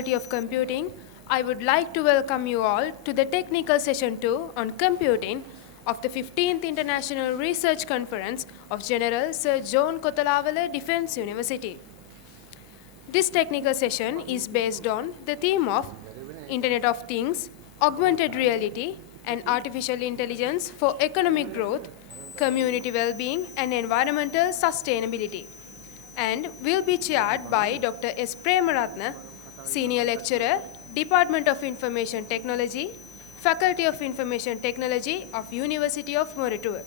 Faculty of Computing, I would like to welcome you all to the Technical Session 2 on Computing of the 15th International Research Conference of General Sir John Kotalawala Defence University. This technical session is based on the theme of Internet of Things, Augmented Reality, and Artificial Intelligence for Economic Growth, Community Well-being, and Environmental Sustainability, and will be chaired by Dr. S Premaratne, Senior Lecturer, Department of Information Technology, Faculty of Information Technology of University of Moratuwa.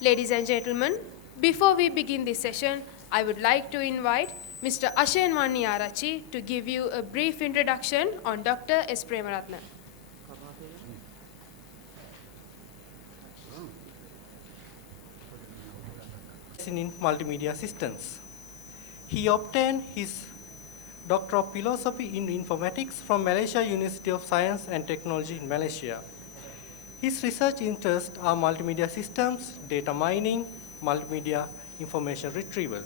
Ladies and gentlemen, before we begin this session, I would like to invite Mr. Ashenwani Arachi to give you a brief introduction on Dr. S Premaratne. In multimedia systems. He obtained his Doctor of Philosophy in Informatics from Malaysia University of Science and Technology in Malaysia. His research interests are multimedia systems, data mining, multimedia information retrieval.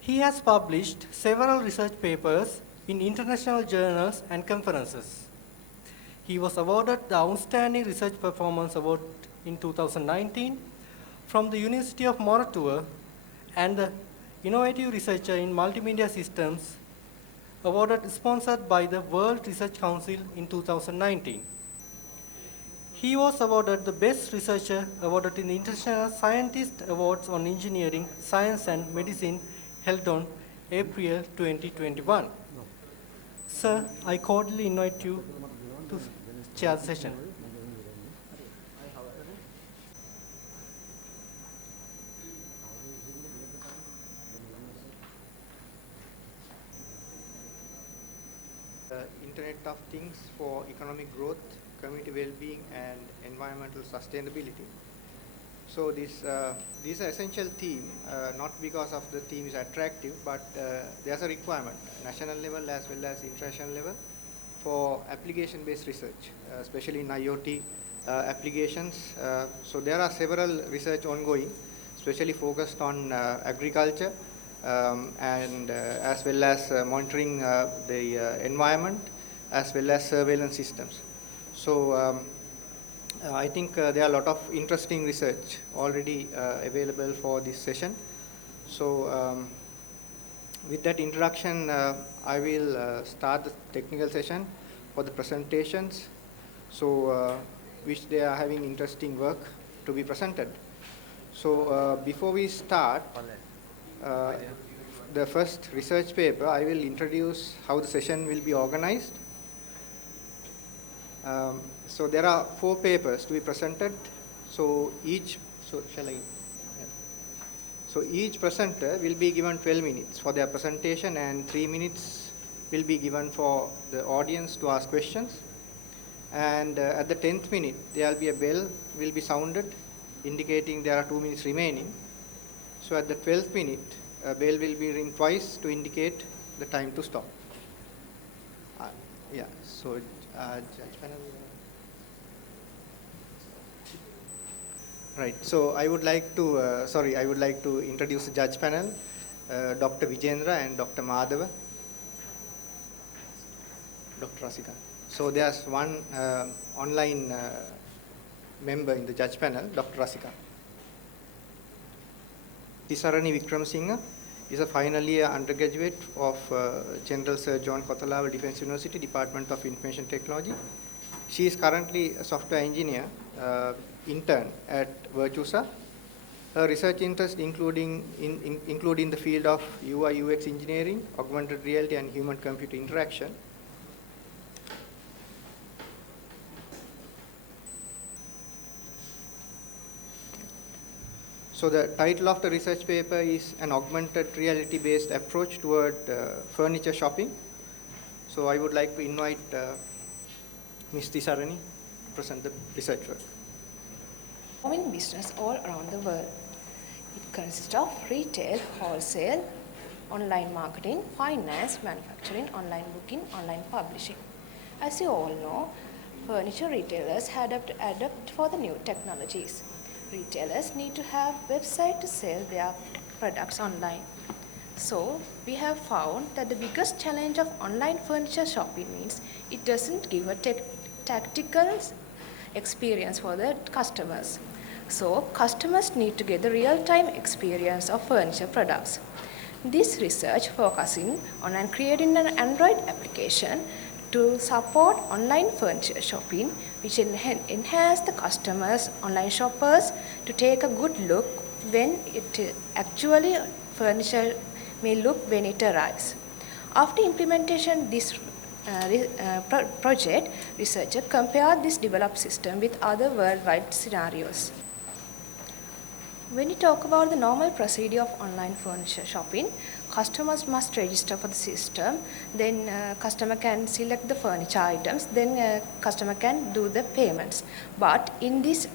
He has published several research papers in international journals and conferences. He was awarded the Outstanding Research Performance Award in 2019 from the University of Moratuwa, and the Innovative Researcher in Multimedia Systems awarded sponsored by the World Research Council in 2019. He was awarded the Best Researcher awarded in the International Scientist Awards on Engineering, Science and Medicine held on April 2021. Sir, I cordially invite you to chair the session. Internet of Things for Economic Growth, Community Well-being, and Environmental Sustainability. So this is an essential theme, not because of the theme is attractive, but there's a requirement, national level as well as international level, for application-based research, especially in IoT applications. So there are several research ongoing, especially focused on agriculture, and as well as monitoring the environment, as well as surveillance systems. So I think there are a lot of interesting research already available for this session. So with that introduction, I will start the technical session for the presentations, so which they are having interesting work to be presented. So before we start, the first research paper, I will introduce how the session will be organized. So there are 4 papers to be presented. So each presenter will be given 12 minutes for their presentation, and 3 minutes will be given for the audience to ask questions. And at the 10th minute, there will be a bell will be sounded, indicating there are 2 minutes remaining. So at the 12th minute, a bell will be ring twice to indicate the time to stop. Yeah, so judge panel. Right, so I would like to introduce the judge panel, Dr. Vijendra and Dr. Madhava, Dr. Rasika. So there's one online member in the judge panel, Dr. Rasika. Tisarani Wickramasinghe is a final year undergraduate of General Sir John Kotalawala Defence University, Department of Information Technology. She is currently a software engineer, intern at Virtusa. Her research interests including the field of UI UX engineering, augmented reality, and human-computer interaction. So the title of the research paper is an augmented reality-based approach toward furniture shopping. So I would like to invite Ms. Tisarani to present the research work. Performing business all around the world. It consists of retail, wholesale, online marketing, finance, manufacturing, online booking, online publishing. As you all know, furniture retailers adapt for the new technologies. Retailers need to have website to sell their products online. So we have found that the biggest challenge of online furniture shopping means it doesn't give a tactical experience for the customers. So customers need to get the real-time experience of furniture products. This research focusing on creating an Android application to support online furniture shopping, which enhance the customers, online shoppers, to take a good look when it actually furniture may look when it arrives. After implementation this project, researchers compared this developed system with other worldwide scenarios. When we talk about the normal procedure of online furniture shopping, customers must register for the system, then customer can select the furniture items, then customer can do the payments. But in this,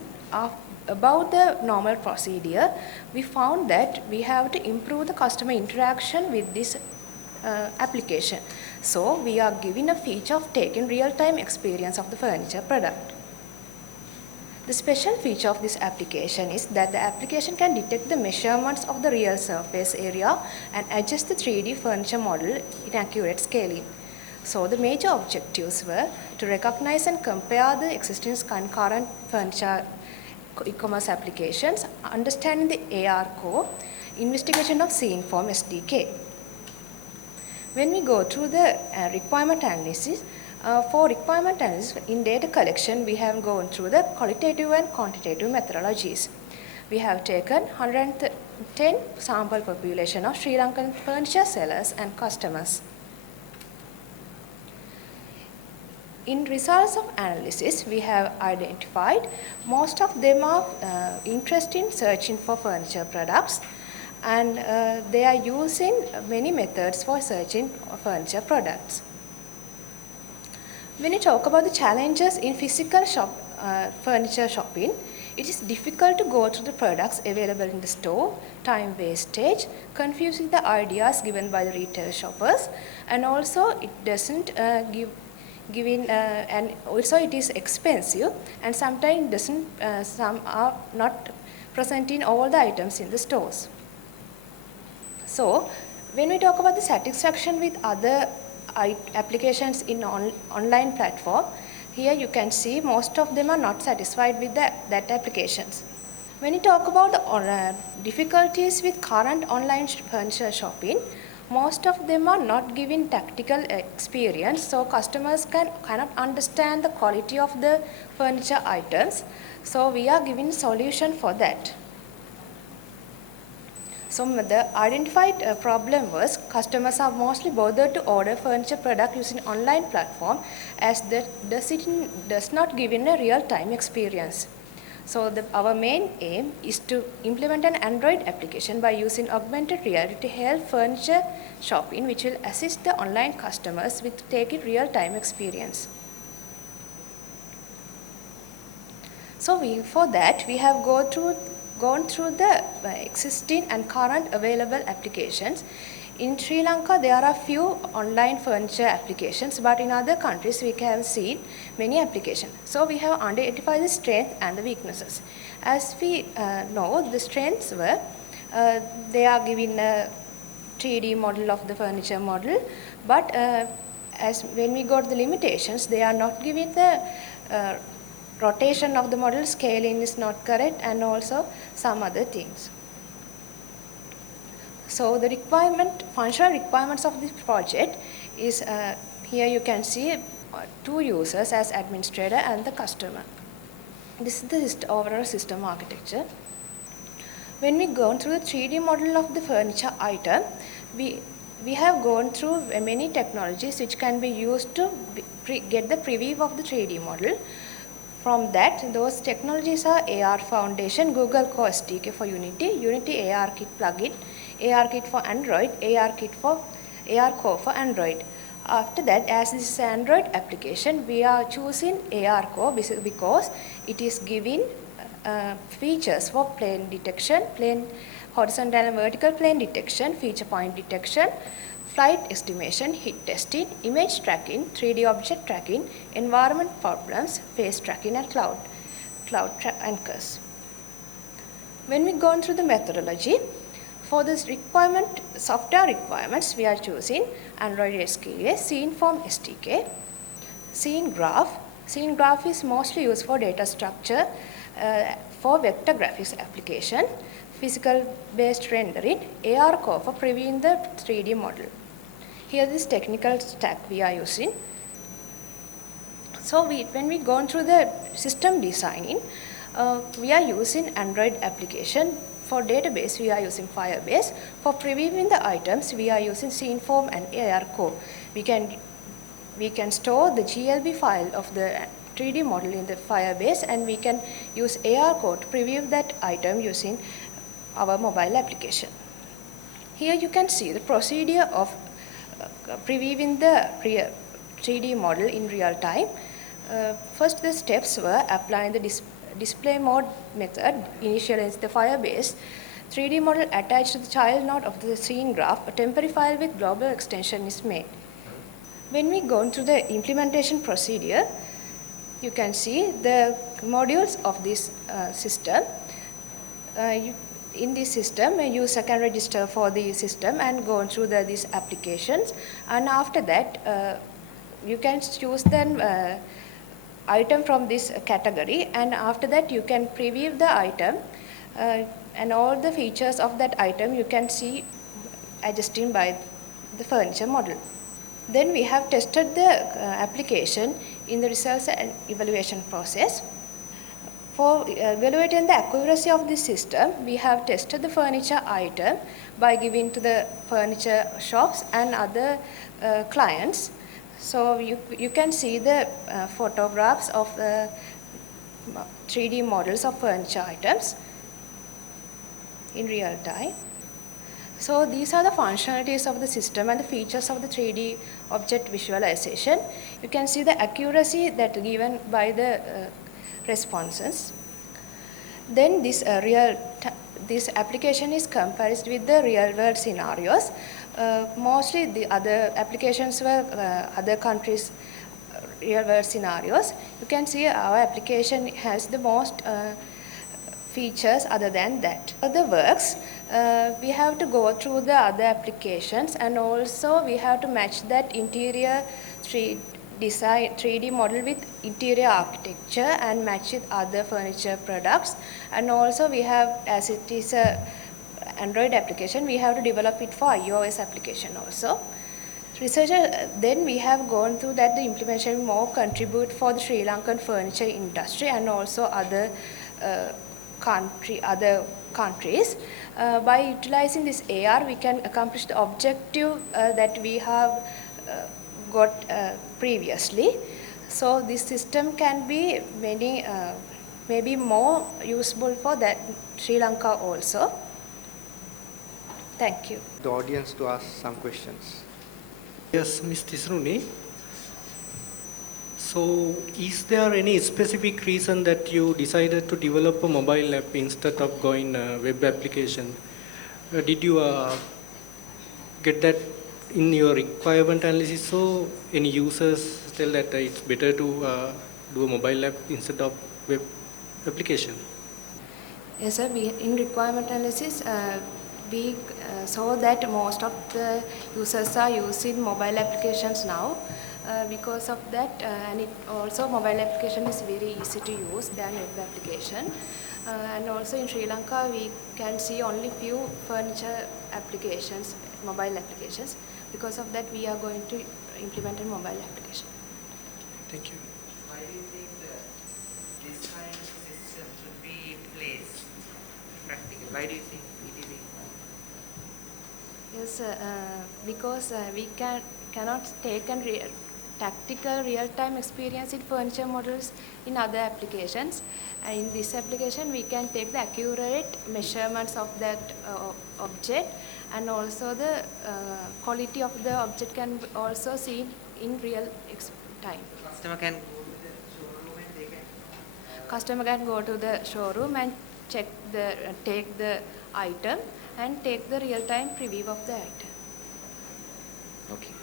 about the normal procedure, we found that we have to improve the customer interaction with this application. So we are giving a feature of taking real-time experience of the furniture product. The special feature of this application is that the application can detect the measurements of the real surface area and adjust the 3D furniture model in accurate scaling. So the major objectives were to recognize and compare the existing concurrent furniture e-commerce applications, understanding the AR core, investigation of Scene-Form SDK. When we go through the requirement analysis, for requirement analysis in data collection, we have gone through the qualitative and quantitative methodologies. We have taken 110 sample population of Sri Lankan furniture sellers and customers. In results of analysis, we have identified most of them are interested in searching for furniture products, and they are using many methods for searching furniture products. When you talk about the challenges in physical furniture shopping, it is difficult to go through the products available in the store, time wastage, confusing the ideas given by the retail shoppers, and also it doesn't and also it is expensive, and sometimes doesn't some are not present in all the items in the stores. So when we talk about the satisfaction with other applications in online platform, here you can see most of them are not satisfied with that applications. When you talk about the difficulties with current online furniture shopping, most of them are not giving tactical experience, so customers cannot understand the quality of the furniture items. So we are giving solution for that. So the identified problem was customers are mostly bothered to order furniture product using online platform, as it does not give in a real-time experience. So our main aim is to implement an Android application by using augmented reality to help furniture shopping, which will assist the online customers with taking real-time experience. So for that we have gone through the existing and current available applications. In Sri Lanka, there are few online furniture applications, but in other countries we have seen many applications. So we have identified the strengths and the weaknesses. As we know, the strengths were they are giving a 3D model of the furniture model, but as when we go to the limitations, they are not giving the rotation of the model, scaling is not correct, and also some other things. So the functional requirements of this project is here you can see two users as administrator and the customer. This is the overall system architecture. When we go through the 3D model of the furniture item, we have gone through many technologies which can be used to get the preview of the 3D model. From that, those technologies are AR Foundation, Google Core SDK for Unity, Unity AR Kit plugin, AR Kit for Android, AR Core for Android. After that, as this is an Android application, we are choosing AR Core because it is giving features for plane detection, plane horizontal and vertical plane detection, feature point detection, flight estimation, hit testing, image tracking, 3D object tracking, environment problems, face tracking, and cloud anchors. When we go through the methodology, For this software requirements, we are choosing Android SKA, SceneForm SDK, Scene Graph. Scene Graph is mostly used for data structure for vector graphics application, physical-based rendering, AR Core for previewing the 3D model. Here this technical stack we are using. So when we go through the system designing, we are using Android application. For database, we are using Firebase. For previewing the items, we are using SceneForm and AR Core. We can store the GLB file of the 3D model in the Firebase, and we can use AR Core to preview that item using our mobile application. Here you can see the procedure of previewing the 3D model in real time. First, the steps were applying the display mode method initializes the Firebase 3D model attached to the child node of the scene graph. A temporary file with global extension is made. When we go into the implementation procedure, you can see the modules of this system. In this system, a user can register for the system and go through these applications. And after that, you can choose then item from this category, and after that you can preview the item and all the features of that item you can see adjusting by the furniture model. Then we have tested the application in the results and evaluation process. For evaluating the accuracy of this system, we have tested the furniture item by giving to the furniture shops and other clients. So you can see the photographs of the 3D models of furniture items in real time. So these are the functionalities of the system and the features of the 3D object visualization. You can see the accuracy that given by the responses. Then this application is compared with the real world scenarios. Mostly the other applications were other countries' real world scenarios. You can see our application has the most features other than that. Other works, we have to go through the other applications, and also we have to match that interior 3D model with interior architecture and match with other furniture products. And also we have, as it is a Android application, we have to develop it for iOS application also. Researcher, then we have gone through that the implementation more contribute for the Sri Lankan furniture industry and also other countries. By utilizing this AR, we can accomplish the objective that we have got previously. So this system can be maybe more useful for that Sri Lanka also. Thank you. The audience to ask some questions. Yes, Ms. Tisruni. So, is there any specific reason that you decided to develop a mobile app instead of going web application? Did you get that in your requirement analysis? So, any users tell that it's better to do a mobile app instead of web application? Yes, sir. In requirement analysis, we saw that most of the users are using mobile applications now. Because of that, and it also mobile application is very easy to use than web application. And also in Sri Lanka, we can see only few furniture applications, mobile applications. Because of that, we are going to implement a mobile application. Thank you. Why do you think this kind of system should be in place practically? Why do you think it is in? Yes, because we cannot take a tactical real-time experience in furniture models in other applications. And in this application, we can take the accurate measurements of that object, and also the quality of the object can also seen in real time. Customer can go to the showroom and they can. Customer can go to the showroom and take the item and take the real-time preview of the item. Okay.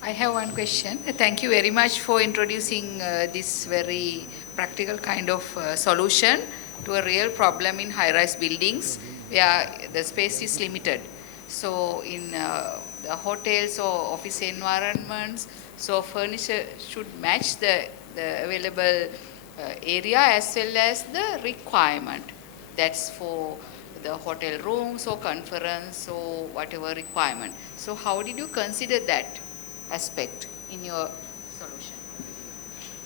I have one question. Thank you very much for introducing this very practical kind of solution to a real problem in high-rise buildings where the space is limited. So in the hotels or office environments, so furniture should match the available area as well as the requirement. That's for the hotel rooms or conference or whatever requirement. So how did you consider that aspect in your solution?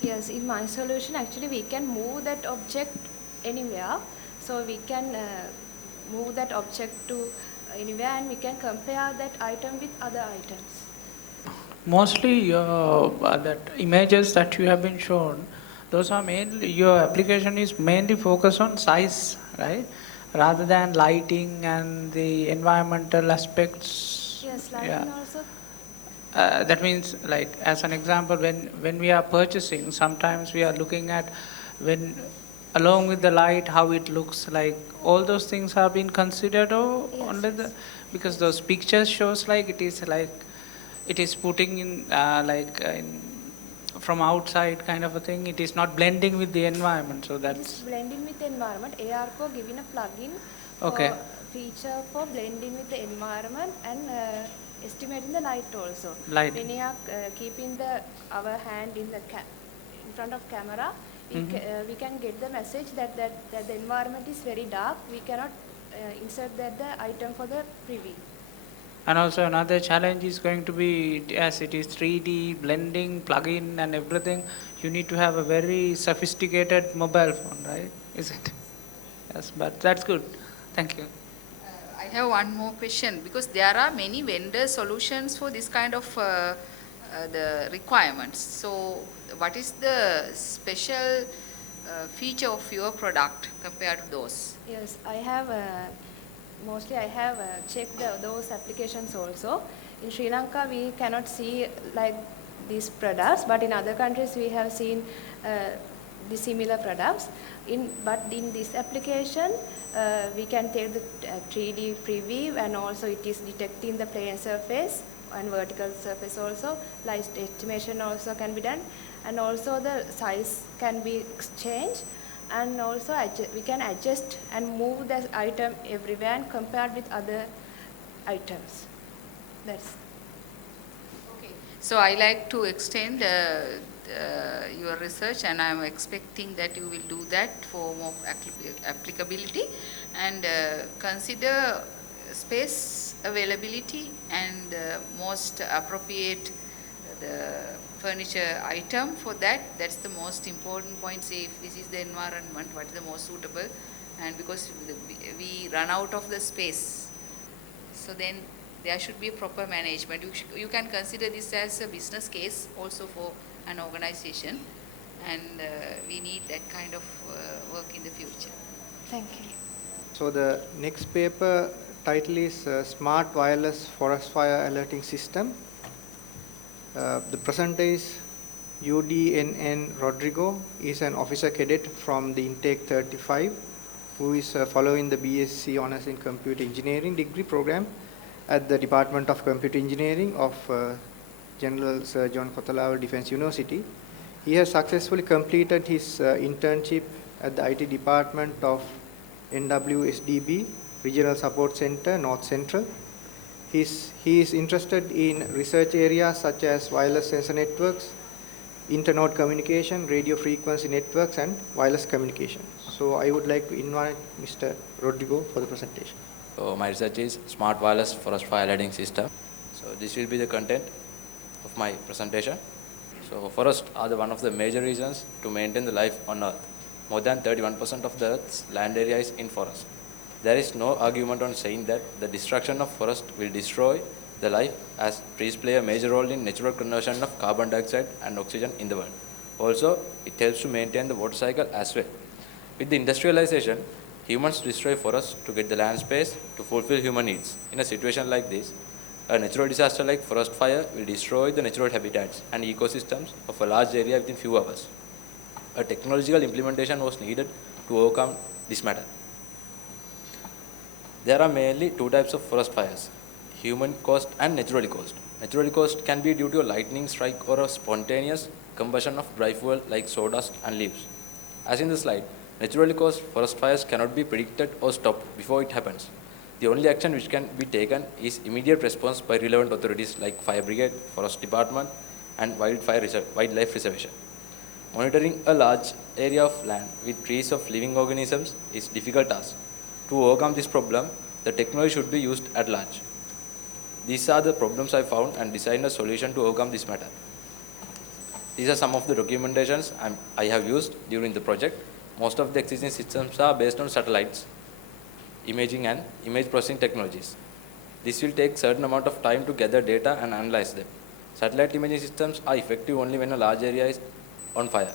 Yes, in my solution, actually, we can move that object anywhere. So we can move that object to anywhere, and we can compare that item with other items. Mostly that images that you have been shown, those are mainly, your application is mainly focused on size, right? Rather than lighting and the environmental aspects. Yes, lighting Yeah. also. That means, like, as an example, when we are purchasing, sometimes we are looking at when, along with the light, how it looks like. All those things have been considered, or Yes, only yes. because those pictures shows like it is putting in from outside kind of a thing. It is not blending with the environment, so It is that's blending with the environment. ARCO giving a plugin okay. for feature for blending with the environment and estimating the light also. Light. When you are keeping our hand in in front of camera, we can get the message that the environment is very dark. We cannot insert the item for the preview. And also another challenge is going to be, as it is 3D blending, plug-in and everything, you need to have a very sophisticated mobile phone, right? Is it? Yes, but that's good. Thank you. I have one more question, because there are many vendor solutions for this kind of the requirements. So what is the special feature of your product compared to those? Yes, I have mostly I have checked those applications also. In Sri Lanka, we cannot see like these products, but in other countries we have seen the similar products. But in this application, we can take the 3D preview, and also it is detecting the plane surface and vertical surface also. Light estimation also can be done, and also the size can be changed, and also we can adjust and move the item everywhere and compared with other items. That's. Okay. So I like to extend your research, and I am expecting that you will do that for more applicability, and consider space availability and most appropriate the furniture item for that. That's the most important point. Say if this is the environment, what is the most suitable, and because we run out of the space, so then there should be a proper management. You can consider this as a business case also for an organization, and we need that kind of work in the future. Thank you. So the next paper title is Smart Wireless Forest Fire Alerting System. The presenter is UDNN Rodrigo. Is an officer cadet from the intake 35 who is following the BSc Honours in Computer Engineering degree program at the Department of Computer Engineering of General Sir John Kothalawa Defence University. He has successfully completed his internship at the IT department of NWSDB Regional Support Center, North Central. He is interested in research areas such as wireless sensor networks, inter-node communication, radio frequency networks, and wireless communication. So I would like to invite Mr. Rodrigo for the presentation. So my research is Smart Wireless Forest Fire Alerting System. So this will be the content of my presentation. So forests are one of the major reasons to maintain the life on Earth. More than 31% of the Earth's land area is in forest. There is no argument on saying that the destruction of forest will destroy the life, as trees play a major role in natural conversion of carbon dioxide and oxygen in the world. Also, it helps to maintain the water cycle as well. With the industrialization, humans destroy forests to get the land space to fulfill human needs. In a situation like this, a natural disaster like forest fire will destroy the natural habitats and ecosystems of a large area within few hours. A technological implementation was needed to overcome this matter. There are mainly two types of forest fires: human caused and naturally caused. Naturally caused can be due to a lightning strike or a spontaneous combustion of dry fuel like sawdust and leaves. As in the slide, Naturally caused forest fires cannot be predicted or stopped before it happens. The only action which can be taken is immediate response by relevant authorities like Fire Brigade, Forest Department, and Wildlife Reservation. Monitoring a large area of land with trees of living organisms is a difficult task. To overcome this problem, the technology should be used at large. These are the problems I found and designed a solution to overcome this matter. These are some of the documentations I have used during the project. Most of the existing systems are based on satellites, imaging and image processing technologies. This will take certain amount of time to gather data and analyze them. Satellite imaging systems are effective only when a large area is on fire.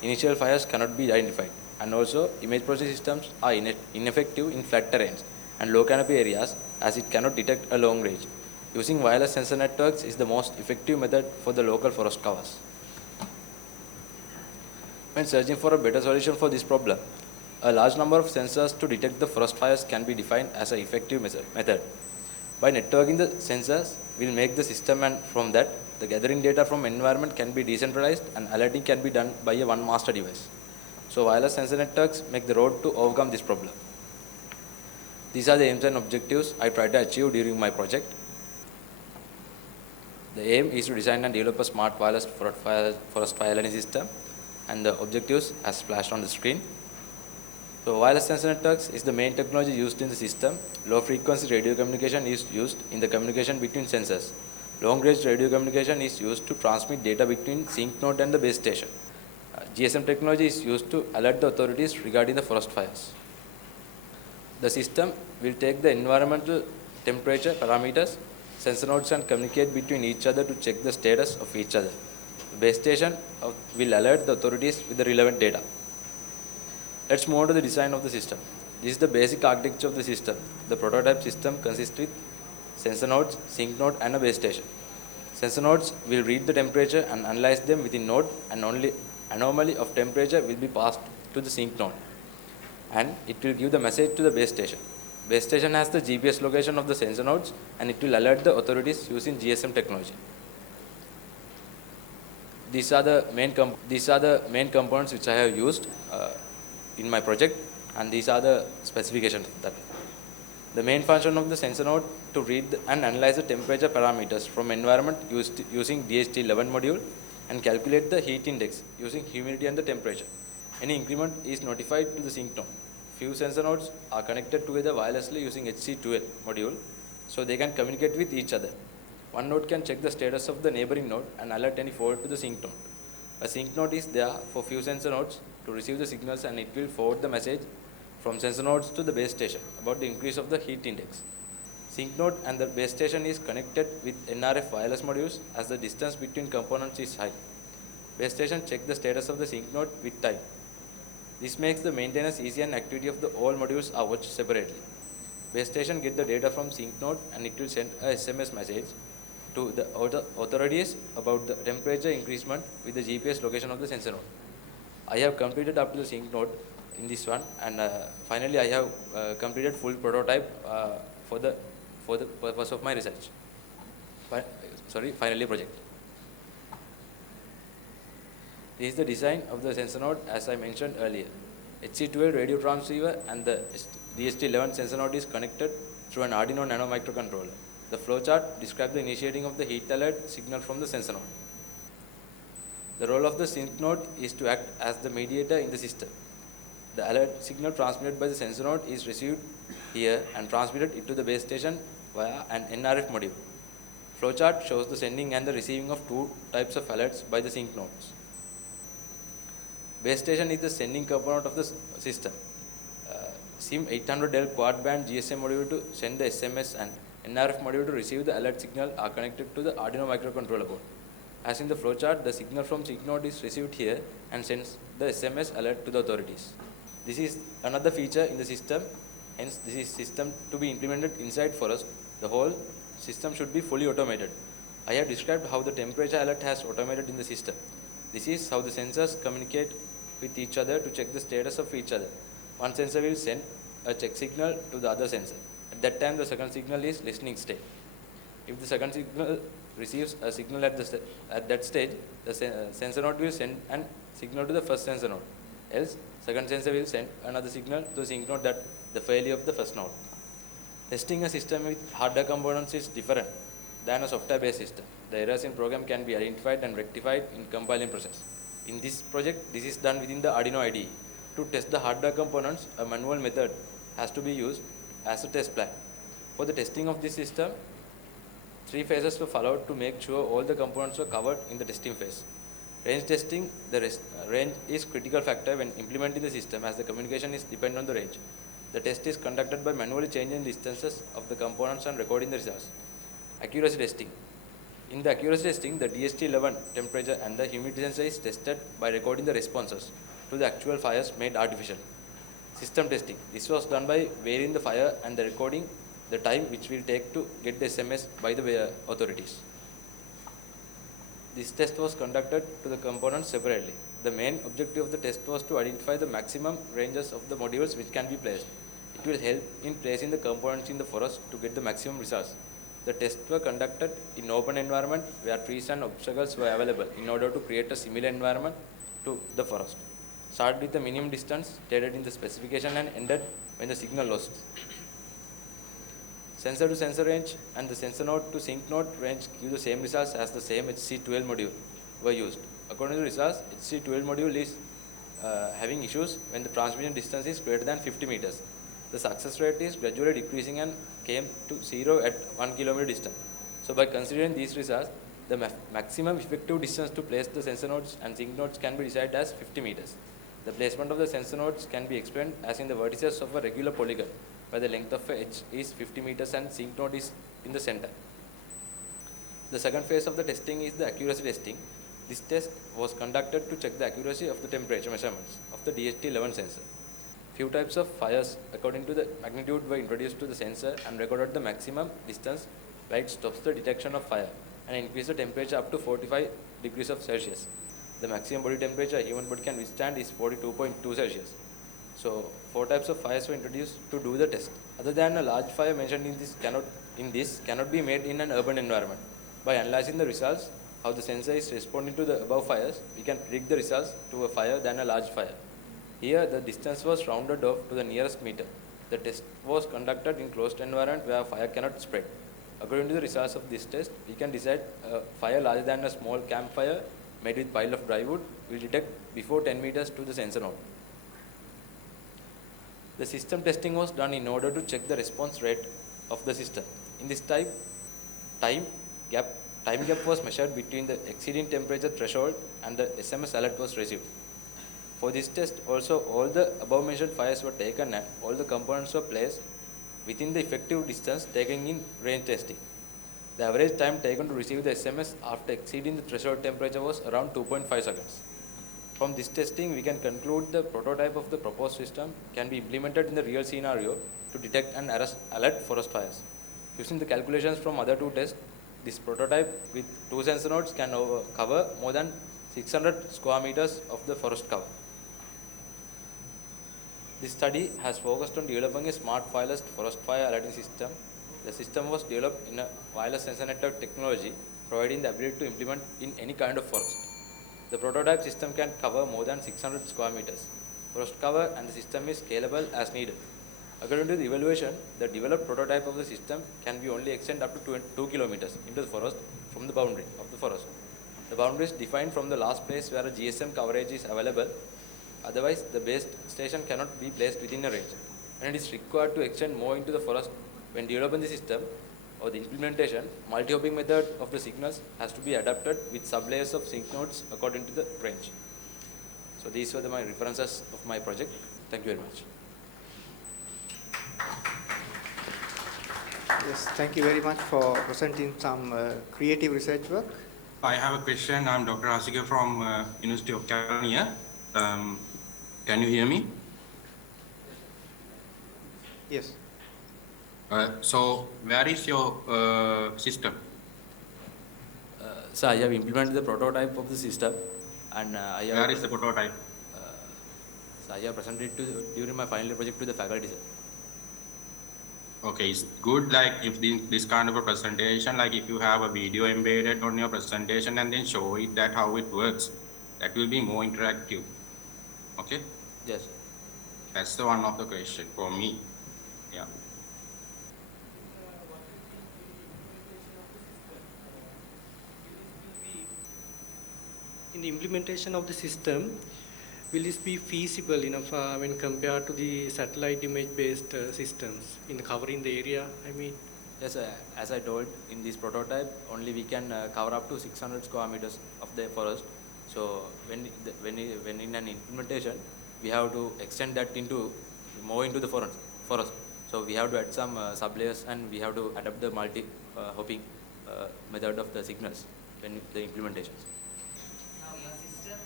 Initial fires cannot be identified, and also image processing systems are ineffective in flat terrains and low canopy areas as it cannot detect a long range. Using wireless sensor networks is the most effective method for the local forest covers. When searching for a better solution for this problem, a large number of sensors to detect the forest fires can be defined as an effective method. By networking the sensors, we'll make the system, and from that, the gathering data from environment can be decentralized and alerting can be done by a one master device. So wireless sensor networks make the road to overcome this problem. These are the aims and objectives I tried to achieve during my project. The aim is to design and develop a smart wireless forest fire alerting system, and the objectives as flashed on the screen. So wireless sensor networks is the main technology used in the system. Low frequency radio communication is used in the communication between sensors. Long range radio communication is used to transmit data between sync node and the base station. GSM technology is used to alert the authorities regarding the forest fires. The system will take the environmental temperature parameters, sensor nodes, and communicate between each other to check the status of each other. The base station will alert the authorities with the relevant data. Let's move on to the design of the system. This is the basic architecture of the system. The prototype system consists with sensor nodes, sync node, and a base station. Sensor nodes will read the temperature and analyze them within node, and only anomaly of temperature will be passed to the sync node, and it will give the message to the base station. Base station has the GPS location of the sensor nodes, and it will alert the authorities using GSM technology. These are the main components which I have used in my project, and these are the specifications of that. The main function of the sensor node to read and analyze the temperature parameters from environment using DHT11 module, and calculate the heat index using humidity and the temperature. Any increment is notified to the sync node. Few sensor nodes are connected together wirelessly using HC12 module, so they can communicate with each other. One node can check the status of the neighboring node and alert any fault to the sync node. A sync node is there for few sensor nodes to receive the signals, and it will forward the message from sensor nodes to the base station about the increase of the heat index. Sync node and the base station is connected with NRF wireless modules as the distance between components is high. Base station check the status of the sync node with time. This makes the maintenance easy, and activity of the all modules are watched separately. Base station get the data from sync node, and it will send a SMS message to the authorities about the temperature increasement with the GPS location of the sensor node. I have completed up to the sync node in this one, and finally I have completed full prototype for the purpose of my research. Finally project. This is the design of the sensor node as I mentioned earlier. HC12 radio transceiver and the DHT11 sensor node is connected through an Arduino Nano microcontroller. The flowchart describes the initiating of the heat alert signal from the sensor node. The role of the sync node is to act as the mediator in the system. The alert signal transmitted by the sensor node is received here and transmitted into the base station via an NRF module. Flowchart shows the sending and the receiving of two types of alerts by the sync nodes. Base station is the sending component of the system. SIM800L quad band GSM module to send the SMS and NRF module to receive the alert signal are connected to the Arduino microcontroller board. As in the flowchart, the signal from sync node is received here and sends the SMS alert to the authorities. This is another feature in the system. Hence, this is system to be implemented inside forest. The whole system should be fully automated. I have described how the temperature alert has automated in the system. This is how the sensors communicate with each other to check the status of each other. One sensor will send a check signal to the other sensor. At that time, the second signal is listening state. If the second signal receives a signal at that stage, the sensor node will send a signal to the first sensor node. Else, Second sensor will send another signal to the sync node that the failure of the first node. Testing a system with hardware components is different than a software-based system. The errors in program can be identified and rectified in compiling process. In this project, this is done within the Arduino IDE. To test the hardware components, a manual method has to be used as a test plan. For the testing of this system, 3 phases were followed to make sure all the components were covered in the testing phase. Range testing, range is critical factor when implementing the system as the communication is dependent on the range. The test is conducted by manually changing distances of the components and recording the results. Accuracy testing. In the accuracy testing, the DHT11 temperature and the humidity sensor is tested by recording the responses to the actual fires made artificially. System testing. This was done by varying the fire and the recording the time which will take to get the SMS by the authorities. This test was conducted to the components separately. The main objective of the test was to identify the maximum ranges of the modules which can be placed. It will help in placing the components in the forest to get the maximum results. The tests were conducted in open environment where trees and obstacles were available in order to create a similar environment to the forest. Started with the minimum distance stated in the specification and ended when the signal lost. Sensor to sensor range and the sensor node to sync node range give the same results as the same HC12 module were used. According to the results, HC12 module is having issues when the transmission distance is greater than 50 meters. The success rate is gradually decreasing and came to 0 at 1 kilometer distance. So by considering these results, the maximum effective distance to place the sensor nodes and sync nodes can be decided as 50 meters. The placement of the sensor nodes can be explained as in the vertices of a regular polygon, where the length of a edge is 50 meters and sync node is in the center. The second phase of the testing is the accuracy testing. This test was conducted to check the accuracy of the temperature measurements of the DHT11 sensor. Few types of fires according to the magnitude were introduced to the sensor and recorded the maximum distance where it stops the detection of fire and increase the temperature up to 45 degrees of Celsius. The maximum body temperature a human body can withstand is 42.2 Celsius. So 4 types of fires were introduced to do the test. Other than a large fire mentioned in this cannot be made in an urban environment. By analyzing the results, how the sensor is responding to the above fires, we can predict the results to a fire than a large fire. Here, the distance was rounded off to the nearest meter. The test was conducted in closed environment where fire cannot spread. According to the results of this test, we can decide a fire larger than a small campfire made with pile of dry wood will detect before 10 meters to the sensor node. The system testing was done in order to check the response rate of the system. In this time gap was measured between the exceeding temperature threshold and the SMS alert was received. For this test, also all the above mentioned fires were taken and all the components were placed within the effective distance taken in range testing. The average time taken to receive the SMS after exceeding the threshold temperature was around 2.5 seconds. From this testing, we can conclude the prototype of the proposed system can be implemented in the real scenario to detect and alert forest fires. Using the calculations from other 2 tests, this prototype with 2 sensor nodes can cover more than 600 square meters of the forest cover. This study has focused on developing a smart wireless forest fire alerting system. The system was developed in a wireless sensor network technology, providing the ability to implement in any kind of forest. The prototype system can cover more than 600 square meters. Forest cover and the system is scalable as needed. According to the evaluation, the developed prototype of the system can be only extend up to 2 kilometers into the forest from the boundary of the forest. The boundary is defined from the last place where a GSM coverage is available. Otherwise, the base station cannot be placed within a range, and it is required to extend more into the forest. When developing the system or the implementation, multi-hopping method of the signals has to be adapted with sublayers of sync nodes according to the range. So these were my references of my project. Thank you very much. Yes, thank you very much for presenting some creative research work. I have a question. I'm Dr. Asika from University of California. Can you hear me? Yes. So where is your system? So I have implemented the prototype of the system, and where is the prototype? So I have presented it during my final year project to the faculty, sir. Okay, it's good like if this kind of a presentation, like if you have a video embedded on your presentation and then show it that how it works, that will be more interactive. Okay. Yes. That's the one of the question for me. Yeah. In the implementation of the system, will this be feasible enough when compared to the satellite image-based systems in covering the area? I mean, Yes, as I told, in this prototype, only we can cover up to 600 square meters of the forest. So when in an implementation, we have to extend that into more into the forest. So we have to add some sublayers, and we have to adapt the multi-hopping method of the signals when the implementations. Now your system,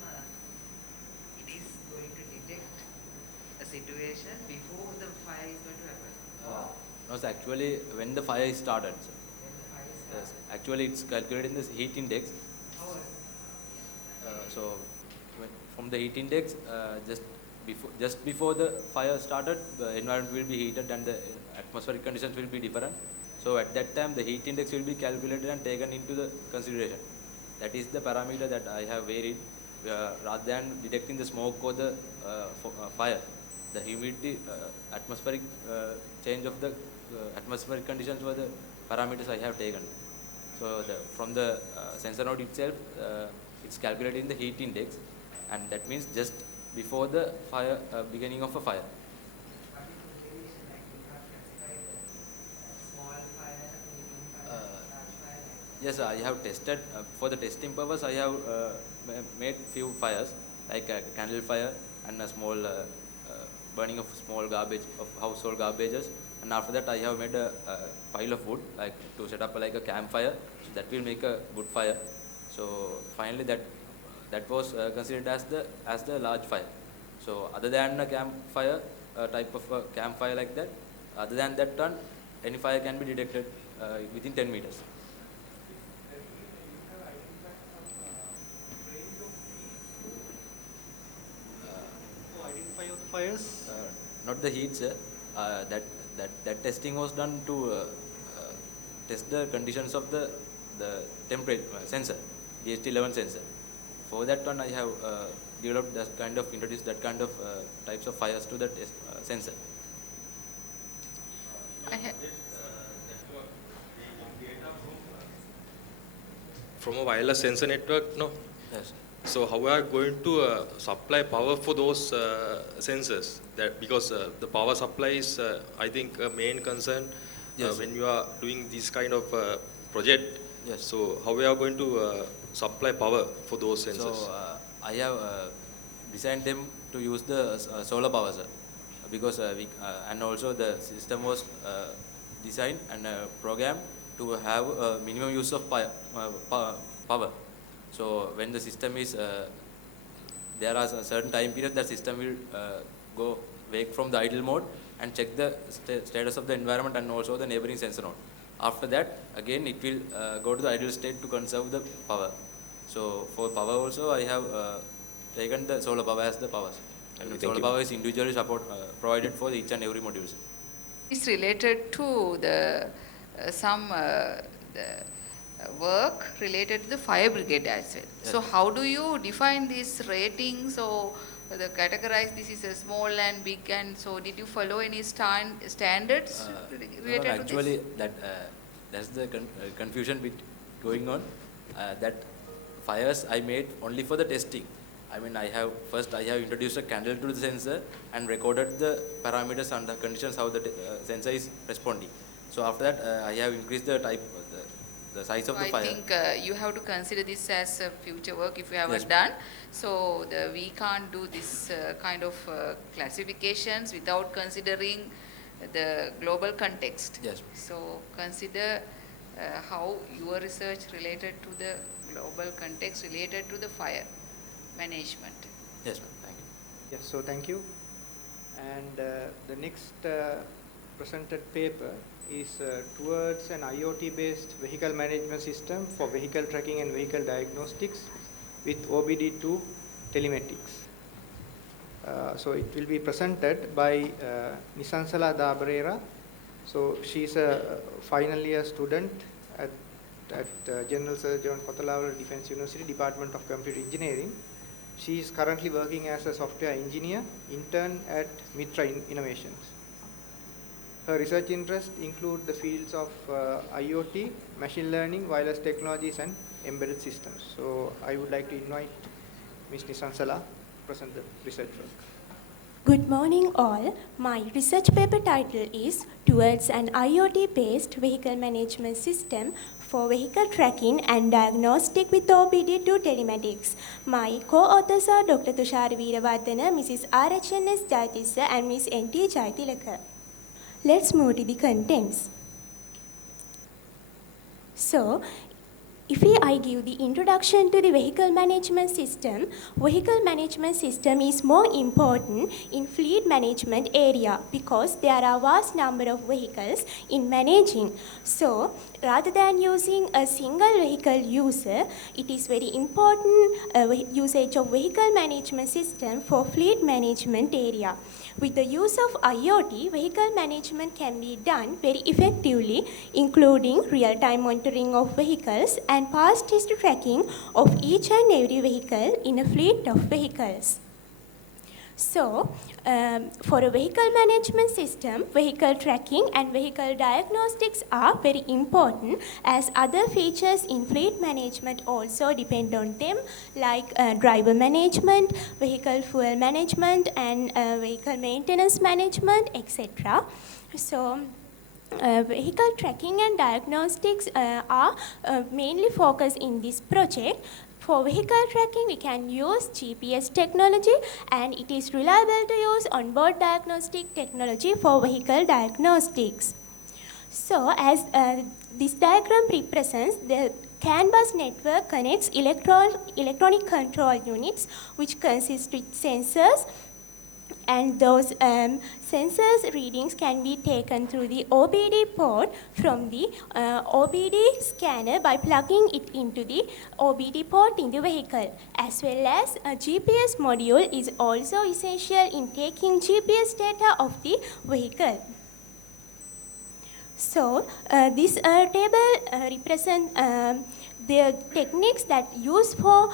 it is going to detect a situation before the fire is going to happen. No, so actually, when the fire is started, sir. When the fire is Yes, actually it's calculated in the heat index. how So from the heat index, just before the fire started, the environment will be heated and the atmospheric conditions will be different. So at that time, the heat index will be calculated and taken into the consideration. That is the parameter that I have varied rather than detecting the smoke or the fire. The humidity, atmospheric change of the atmospheric conditions were the parameters I have taken. So from the sensor node itself, it's calculated in the heat index, and that means just before the fire, beginning of a fire. Yes, I have tested, for the testing purpose, I have made few fires, like a candle fire and a small burning of small garbage, of household garbages. And after that, I have made a pile of wood, like to set up like a campfire. So that will make a good fire. So finally, that was considered as the large fire. So other than a campfire, type of a campfire like that, other than that one, any fire can be detected within 10 meters. identify the fires? Not the heat, sir. That testing was done to test the conditions of the temperature sensor, DHT11 sensor. For that one, I have developed that kind of, introduced that kind of types of fires to the sensor. From a wireless sensor network, no? Yes. So how are you going to supply power for those sensors? That because the power supply is, I think, a main concern when you are doing this kind of project. Yes. So how we are going to supply power for those sensors? So I have designed them to use the solar power, sir, because and also the system was designed and programmed to have minimum use of power. So when the system is, there are a certain time period that system will go wake from the idle mode and check the status of the environment and also the neighboring sensor node. After that, again it will go to the idle state to conserve the power. So for power also, I have taken the solar power as the power. And solar power is individually provided for each and every module. It's related to the work related to the fire brigade as well. Yes. So how do you define these ratings or categorize this is a small and big, and so did you follow any standards related to actually, that's the confusion going on. That fires I made only for the testing. I mean, I have introduced a candle to the sensor and recorded the parameters and the conditions how the sensor is responding. So after that, I have increased the the size of the fire. I think you have to consider this as a future work if you haven't Yes. done. So we can't do this kind of classifications without considering the global context. Yes. So consider how your research related to the global context related to the fire management. Yes, ma'am. Thank you. Yes, so thank you. And the next presented paper is towards an IoT-based vehicle management system for vehicle tracking and vehicle diagnostics with OBD2 telematics. So it will be presented by Nisansala Dabarera. So she is a final year student at General Sir John Kothawala Defence University, Department of Computer Engineering. She is currently working as a software engineer, intern at Mitra Innovations. Her research interests include the fields of IoT, machine learning, wireless technologies, and embedded systems. So I would like to invite Ms. Nisansala to present the research work. Good morning all. My research paper title is Towards an IoT-based vehicle management system for vehicle tracking and diagnostic with OBD to telematics. My co-authors are Dr. Weerawardana, Mrs. RHNS Jayathissa, and Ms. N.T. Jayatilake. Let's move to the contents. So, if I give the introduction to the vehicle management system is more important in fleet management area because there are a vast number of vehicles in managing. So, rather than using a single vehicle user, it is very important usage of vehicle management system for fleet management area. With the use of IoT, vehicle management can be done very effectively, including real-time monitoring of vehicles and past history tracking of each and every vehicle in a fleet of vehicles. So, for a vehicle management system, vehicle tracking and vehicle diagnostics are very important as other features in fleet management also depend on them, like driver management, vehicle fuel management, and vehicle maintenance management, etc. So, vehicle tracking and diagnostics are mainly focused in this project. For vehicle tracking, we can use GPS technology, and it is reliable to use onboard diagnostic technology for vehicle diagnostics. So, as this diagram represents, the CAN bus network connects electronic control units, which consist with sensors, and those sensors readings can be taken through the OBD port from the OBD scanner by plugging it into the OBD port in the vehicle, as well as a GPS module is also essential in taking GPS data of the vehicle. So, this table represents the techniques that used for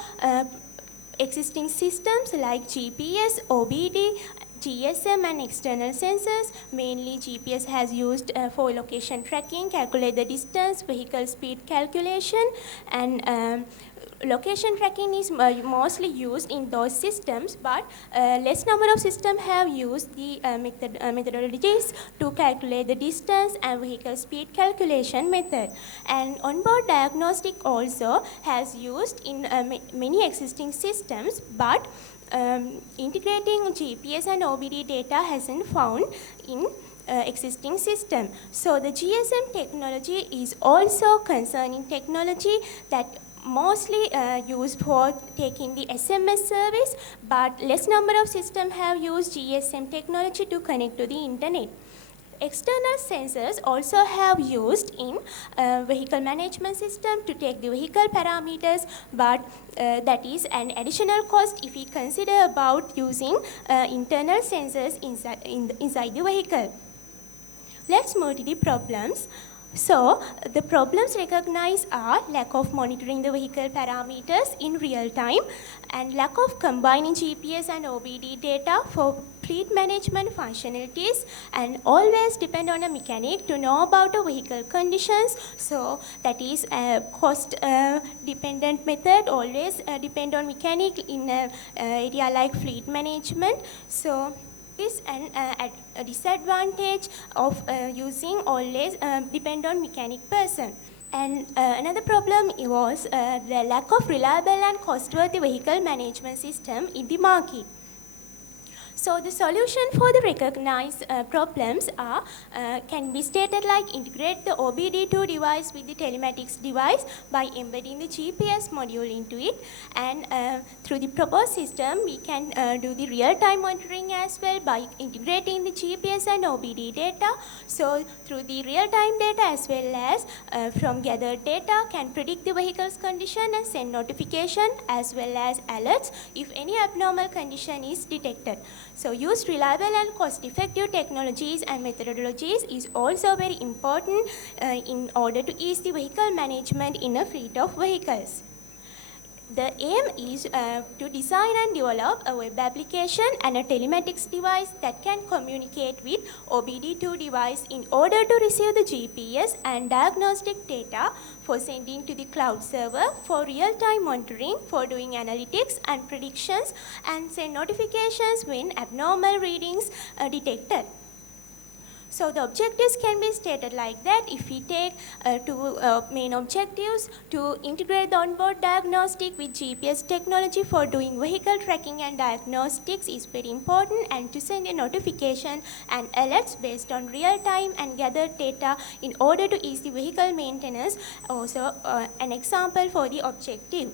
existing systems like GPS, OBD, GSM, and external sensors. Mainly GPS has used for location tracking, calculate the distance, vehicle speed calculation, and location tracking is mostly used in those systems, but less number of systems have used the methodologies to calculate the distance and vehicle speed calculation method. And onboard diagnostic also has used in many existing systems, but integrating GPS and OBD data hasn't found in existing system. So the GSM technology is also concerning technology that mostly used for taking the SMS service, but less number of systems have used GSM technology to connect to the internet. External sensors also have used in vehicle management system to take the vehicle parameters, but that is an additional cost if we consider about using internal sensors inside the vehicle. Let's move to the problems. So, the problems recognized are lack of monitoring the vehicle parameters in real time and lack of combining GPS and OBD data for fleet management functionalities, and always depend on a mechanic to know about the vehicle conditions. So, that is a cost dependent method, always depend on mechanic in an area like fleet management. So, is a disadvantage of using always depend on mechanic person. And another problem was the lack of reliable and cost-worthy vehicle management system in the market. So the solution for the recognized problems are can be stated like integrate the OBD2 device with the telematics device by embedding the GPS module into it, and through the proposed system we can do the real-time monitoring as well by integrating the GPS and OBD data. So through the real-time data as well as from gathered data can predict the vehicle's condition and send notification as well as alerts if any abnormal condition is detected. So use reliable and cost-effective technologies and methodologies is also very important in order to ease the vehicle management in a fleet of vehicles. The aim is to design and develop a web application and a telematics device that can communicate with OBD2 device in order to receive the GPS and diagnostic data for sending to the cloud server for real-time monitoring, for doing analytics and predictions, and send notifications when abnormal readings are detected. So the objectives can be stated like that. If we take two main objectives, to integrate the onboard diagnostic with GPS technology for doing vehicle tracking and diagnostics is very important, and to send a notification and alerts based on real time and gather data in order to ease the vehicle maintenance, also an example for the objective.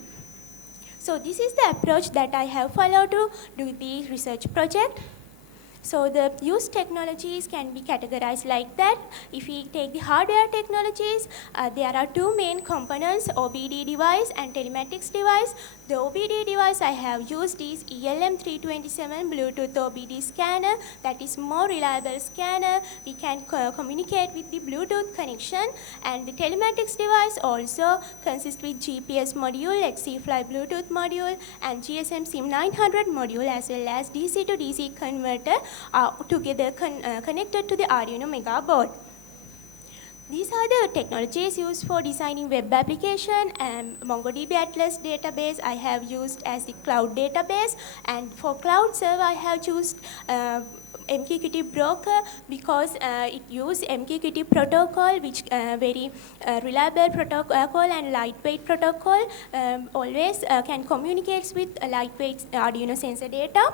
So this is the approach that I have followed to do the research project. So the used technologies can be categorized like that. If we take the hardware technologies, there are two main components, OBD device and telematics device. The OBD device I have used is ELM327 Bluetooth OBD scanner. That is more reliable scanner. We can communicate with the Bluetooth connection. And the telematics device also consists with GPS module, XC-Fly Bluetooth module, and GSM SIM 900 module, as well as DC to DC converter together connected to the Arduino Mega board. These are the technologies used for designing web application, and MongoDB Atlas database I have used as the cloud database, and for cloud server I have used MQTT broker because it uses MQTT protocol, which very reliable protocol and lightweight protocol, always can communicate with lightweight Arduino sensor data.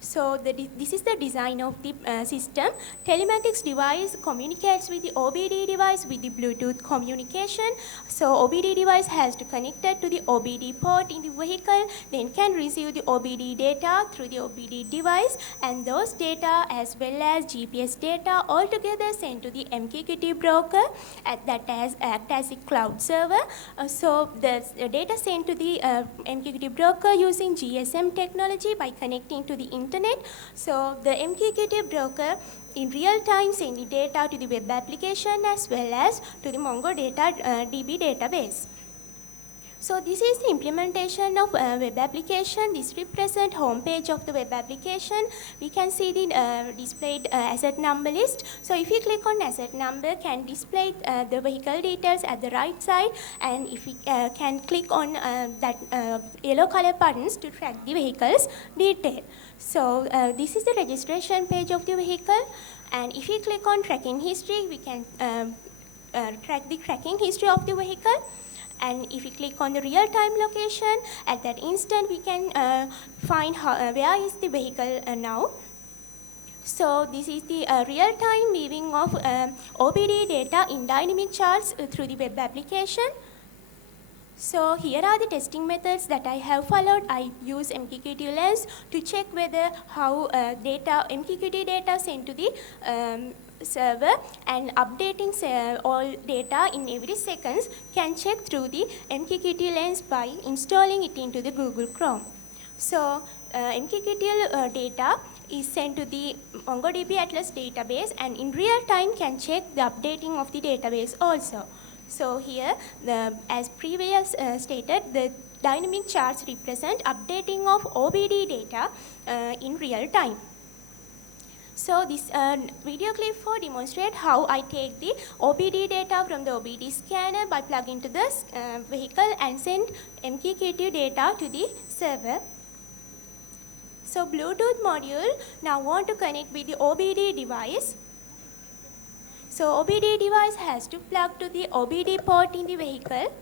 So this is the design of the system. Telematics device communicates with the OBD device with the Bluetooth communication. So OBD device has to connect it to the OBD port in the vehicle, then can receive the OBD data through the OBD device, and those data as well as GPS data all together sent to the MQTT broker that act as a cloud server. So the data sent to the MQTT broker using GSM technology by connecting to the internet. So the MQTT broker in real time send the data to the web application as well as to the MongoDB database. So this is the implementation of web application. This represents home page of the web application. We can see the displayed asset number list. So if you click on asset number, can display the vehicle details at the right side, and if we can click on that yellow color buttons to track the vehicle's detail. So this is the registration page of the vehicle, and if you click on tracking history, we can track the tracking history of the vehicle. And if we click on the real-time location, at that instant we can find where is the vehicle now. So this is the real-time viewing of OBD data in dynamic charts through the web application. So here are the testing methods that I have followed. I use MQTT lens to check whether how MQTT data sent to the server, and updating all data in every seconds can check through the MQTT lens by installing it into the Google Chrome. So MQTT data is sent to the MongoDB Atlas database, and in real time can check the updating of the database also. So here, as previous stated, the dynamic charts represent updating of OBD data in real time. So this video clip for demonstrate how I take the OBD data from the OBD scanner by plugging into the vehicle and send MQTT data to the server. So Bluetooth module now want to connect with the OBD device. So OBD device has to plug to the OBD port in the vehicle.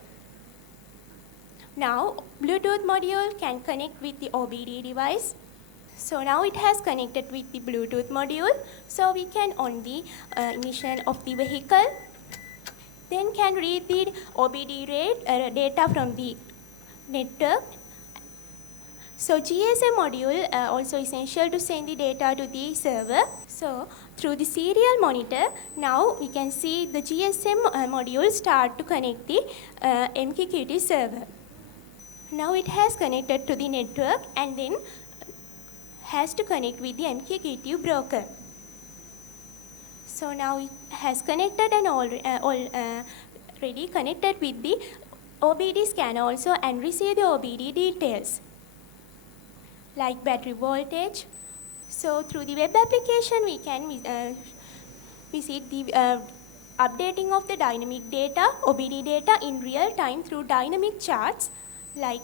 Now Bluetooth module can connect with the OBD device. So now it has connected with the Bluetooth module. So we can on the ignition of the vehicle, then can read the OBD data from the network. So GSM module also essential to send the data to the server. So through the serial monitor, now we can see the GSM module start to connect the MQTT server. Now it has connected to the network and then has to connect with the MQTT broker. So now it has connected and already connected with the OBD scanner also and receive the OBD details like battery voltage. So through the web application, we can visit the updating of the dynamic data, OBD data in real time through dynamic charts, like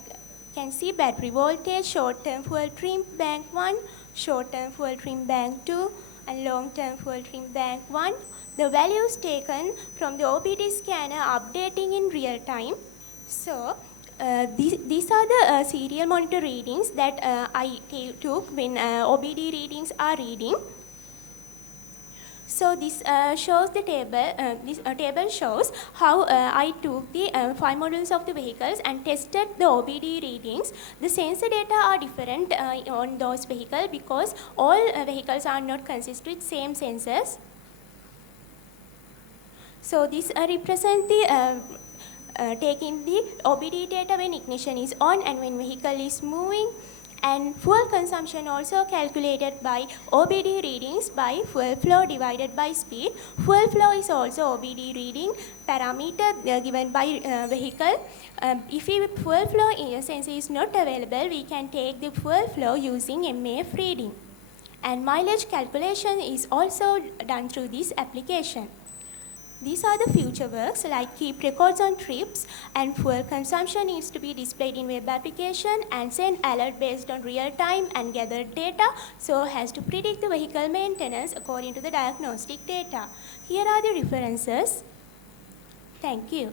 can see battery voltage, short-term fuel trim bank 1, short-term fuel trim bank 2, and long-term fuel trim bank 1. The values taken from the OBD scanner updating in real time. So these are the serial monitor readings that I took when OBD readings are reading. So this shows the table. This table shows how I took the 5 models of the vehicles and tested the OBD readings. The sensor data are different on those vehicles because all vehicles are not consist with same sensors. So this represents the taking the OBD data when ignition is on and when vehicle is moving, and fuel consumption also calculated by OBD readings by fuel flow divided by speed. Fuel flow is also OBD reading parameter given by vehicle. If fuel flow sensor is not available, we can take the fuel flow using MAF reading. And mileage calculation is also done through this application. These are the future works like keep records on trips, and fuel consumption needs to be displayed in web application and send alert based on real time and gathered data, so has to predict the vehicle maintenance according to the diagnostic data. Here are the references. Thank you.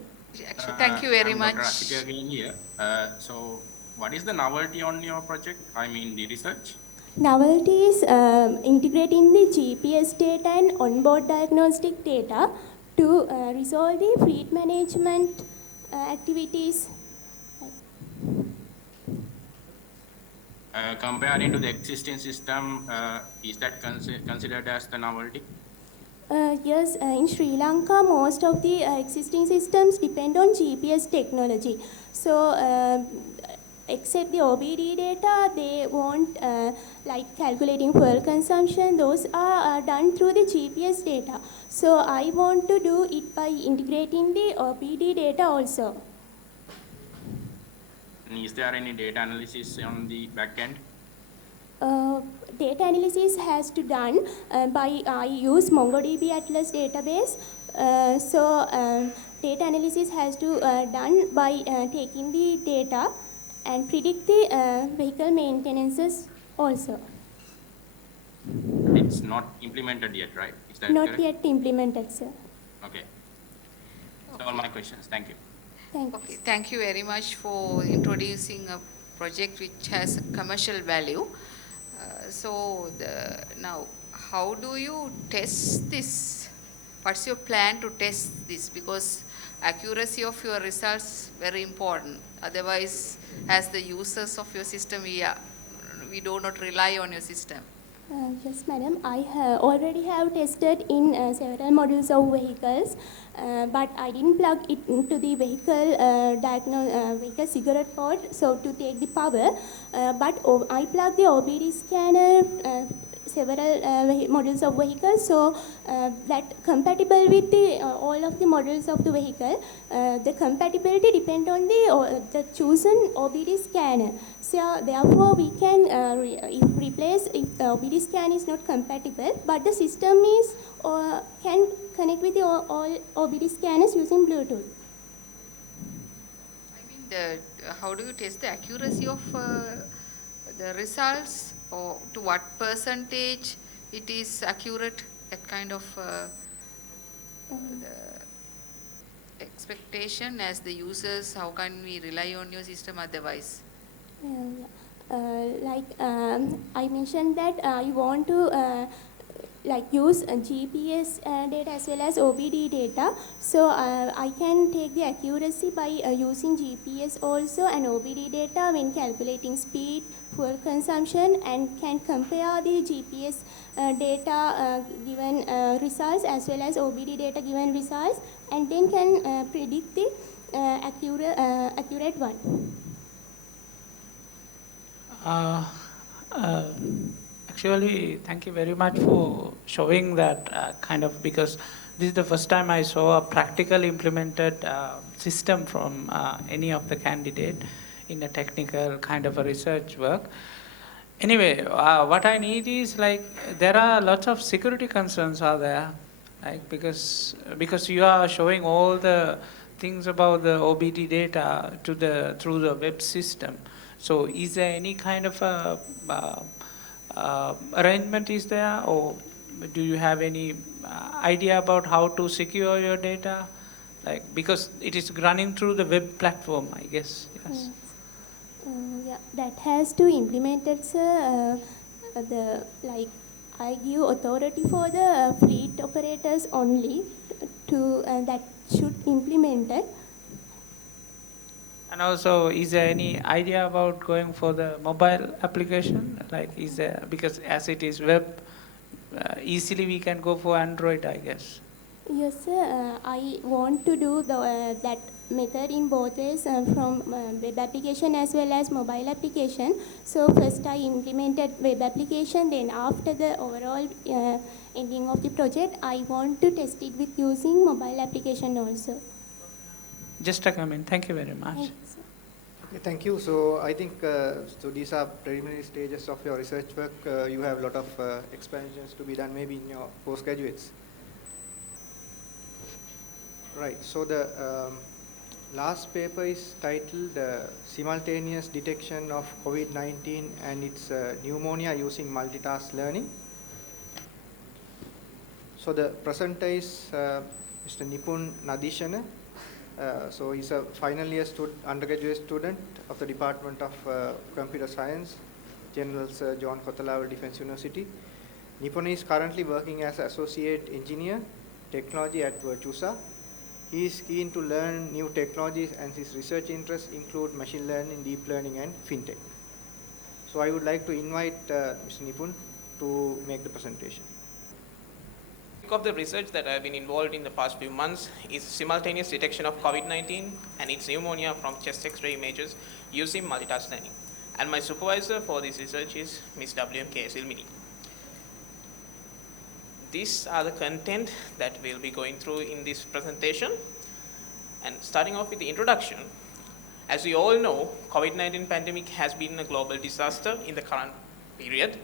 Actually, thank you very much. Dr. again here. So what is the novelty on your project? I mean the research? Novelty is integrating the GPS data and onboard diagnostic data to resolve the fleet management activities. Comparing to the existing system, is that considered as the novelty? Yes, in Sri Lanka, most of the existing systems depend on GPS technology. So, except the OBD data, they won't like calculating fuel consumption. Those are done through the GPS data. So I want to do it by integrating the OBD data also. And is there any data analysis on the back end? Data analysis has to done by I use MongoDB Atlas database. Data analysis has to done by taking the data and predict the vehicle maintenances also. It's not implemented yet, right? Is that not correct? yet implemented, sir. Okay. So all my questions. Thank you. Okay, thank you very much for introducing a project which has commercial value. Now, how do you test this? What's your plan to test this? Because accuracy of your results very important. Otherwise, as the users of your system, we do not rely on your system. Yes, madam. I already have tested in several models of vehicles, but I didn't plug it into the vehicle vehicle cigarette port, so to take the power. But I plugged the OBD scanner several models of vehicles, so that compatible with the all of the models of the vehicle. The compatibility depend on the chosen OBD scanner. So therefore we can replace if the OBD scan is not compatible, but the system is can connect with the all OBD scanners using Bluetooth. I mean, how do you test the accuracy of the results, or to what percentage it is accurate, that kind of the expectation as the users? How can we rely on your system otherwise? I mentioned that I want to use GPS data as well as OBD data. So I can take the accuracy by using GPS also and OBD data when calculating speed, fuel consumption, and can compare the GPS data given results as well as OBD data given results, and then can predict the accurate one. Actually, thank you very much for showing that kind of, because this is the first time I saw a practically implemented system from any of the candidate in a technical kind of a research work. Anyway, what I need is like there are lots of security concerns are there, like because you are showing all the things about the OBD data to through the web system. So is there any kind of a arrangement is there, or do you have any idea about how to secure your data? Like because it is running through the web platform, I guess. Yes. Yeah, that has to implement it, sir. I give authority for the fleet operators only to that should implement it. And also, is there any idea about going for the mobile application? Like, is there, because as it is web, easily we can go for Android, I guess. Yes, sir. I want to do that method in both ways, from web application as well as mobile application. So first I implemented web application, then after the overall ending of the project, I want to test it with using mobile application also. Just a comment. Thank you very much. Okay, thank you. So I think so these are preliminary stages of your research work. You have a lot of expansions to be done maybe in your postgraduates. Right. So the last paper is titled Simultaneous Detection of COVID-19 and its Pneumonia using Multitask Learning. So the presenter is Mr. Nipun Nadeeshana. So he's a final year undergraduate student of the Department of Computer Science, General Sir John Kothalawa Defence University. Nipun is currently working as Associate Engineer, Technology at Virtusa. He is keen to learn new technologies and his research interests include machine learning, deep learning and fintech. So I would like to invite Mr. Nipun to make the presentation. Of the research that I have been involved in the past few months is simultaneous detection of COVID-19 and its pneumonia from chest X-ray images using multitask learning. And my supervisor for this research is Ms. WMKS Ilmini. These are the content that we'll be going through in this presentation. And starting off with the introduction, as we all know, COVID-19 pandemic has been a global disaster in the current period.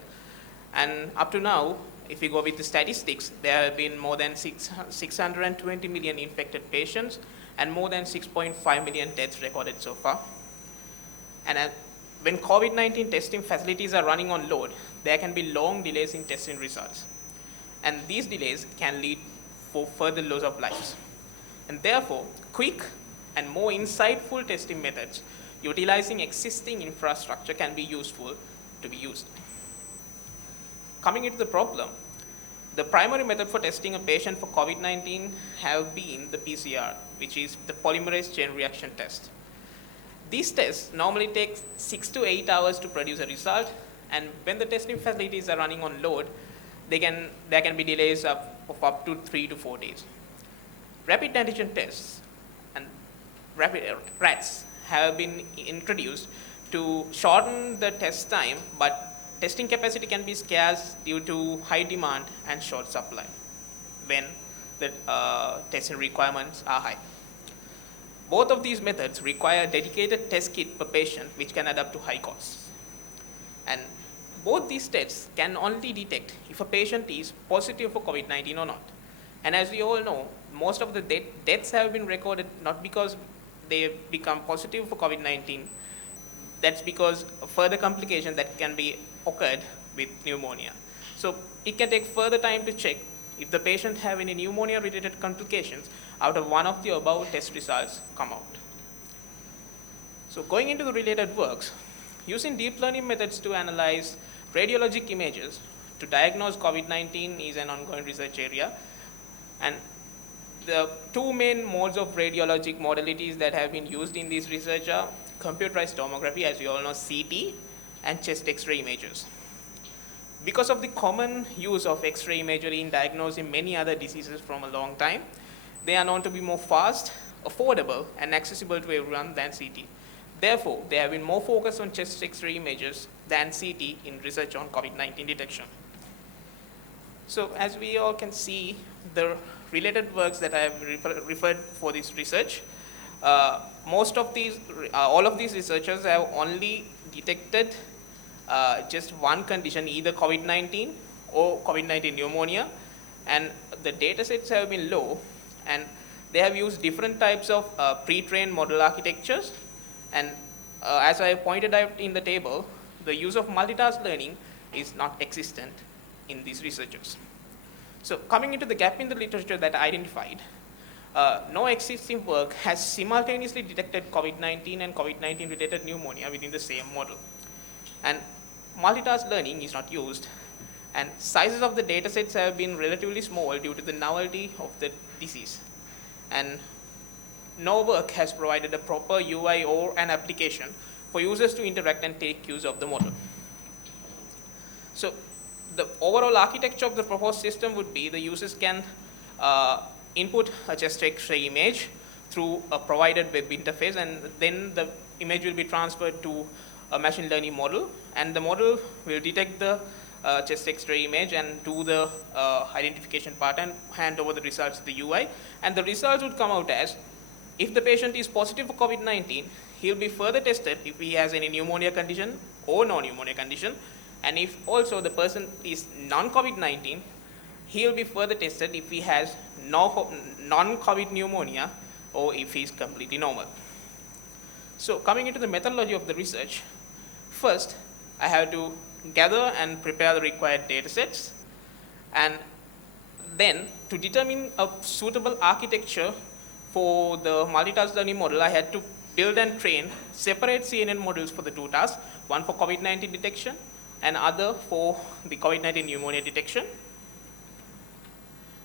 And up to now, if we go with the statistics, there have been more than 620 million infected patients and more than 6.5 million deaths recorded so far. And when COVID-19 testing facilities are running on load, there can be long delays in testing results. And these delays can lead for further loss of lives. And therefore, quick and more insightful testing methods utilizing existing infrastructure can be useful to be used. Coming into the problem, the primary method for testing a patient for COVID-19 have been the PCR, which is the polymerase chain reaction test. These tests normally take 6 to 8 hours to produce a result, and when the testing facilities are running on load, there can be delays of up to 3 to 4 days. Rapid antigen tests and rapid RATs have been introduced to shorten the test time, but testing capacity can be scarce due to high demand and short supply when the testing requirements are high. Both of these methods require a dedicated test kit per patient, which can add up to high costs. And both these tests can only detect if a patient is positive for COVID-19 or not. And as we all know, most of the deaths have been recorded not because they become positive for COVID-19, that's because of further complications that can be occurred with pneumonia. So it can take further time to check if the patient have any pneumonia-related complications out of one of the above test results come out. So going into the related works, using deep learning methods to analyze radiologic images to diagnose COVID-19 is an ongoing research area. And the two main modes of radiologic modalities that have been used in this research are computerized tomography, as we all know, CT, and chest X-ray images. Because of the common use of X-ray imagery in diagnosing many other diseases from a long time, they are known to be more fast, affordable, and accessible to everyone than CT. Therefore, they have been more focused on chest X-ray images than CT in research on COVID-19 detection. So as we all can see, the related works that I have referred for this research, all of these researchers have only detected just one condition, either COVID-19 or COVID-19 pneumonia, and the data sets have been low, and they have used different types of pre-trained model architectures, and as I pointed out in the table, the use of multitask learning is not existent in these researchers. So coming into the gap in the literature that I identified, no existing work has simultaneously detected COVID-19 and COVID-19 related pneumonia within the same model. And multitask learning is not used, and sizes of the data sets have been relatively small due to the novelty of the disease. And no work has provided a proper UI or an application for users to interact and take use of the model. So the overall architecture of the proposed system would be the users can input a chest X-ray image through a provided web interface, and then the image will be transferred to a machine learning model, and the model will detect the chest X-ray image and do the identification part and hand over the results to the UI. And the results would come out as, if the patient is positive for COVID-19, he'll be further tested if he has any pneumonia condition or non-pneumonia condition. And if also the person is non-COVID-19, he'll be further tested if he has non-COVID pneumonia or if he's completely normal. So coming into the methodology of the research, first I have to gather and prepare the required data sets, and then to determine a suitable architecture for the multitask learning model, I had to build and train separate CNN models for the two tasks, one for COVID-19 detection and other for the COVID-19 pneumonia detection.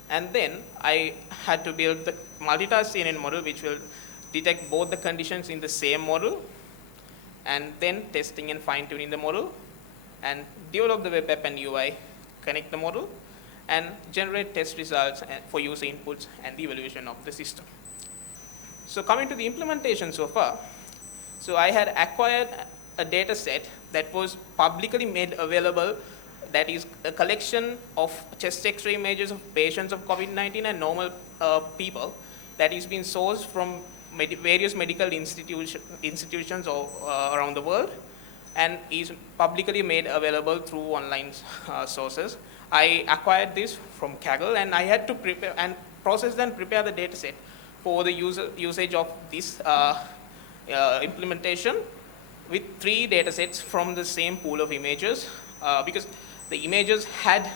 And then I had to build the multitask CNN model, which will detect both the conditions in the same model, and then testing and fine-tuning the model, and develop the web app and UI, connect the model, and generate test results for user inputs and the evaluation of the system. So coming to the implementation so far, so I had acquired a data set that was publicly made available, that is a collection of chest X-ray images of patients of COVID-19 and normal people that is being sourced from various medical institutions around the world, and is publicly made available through online sources. I acquired this from Kaggle, and I had to prepare and process and prepare the data set for the usage of this implementation with 3 data sets from the same pool of images, because the images had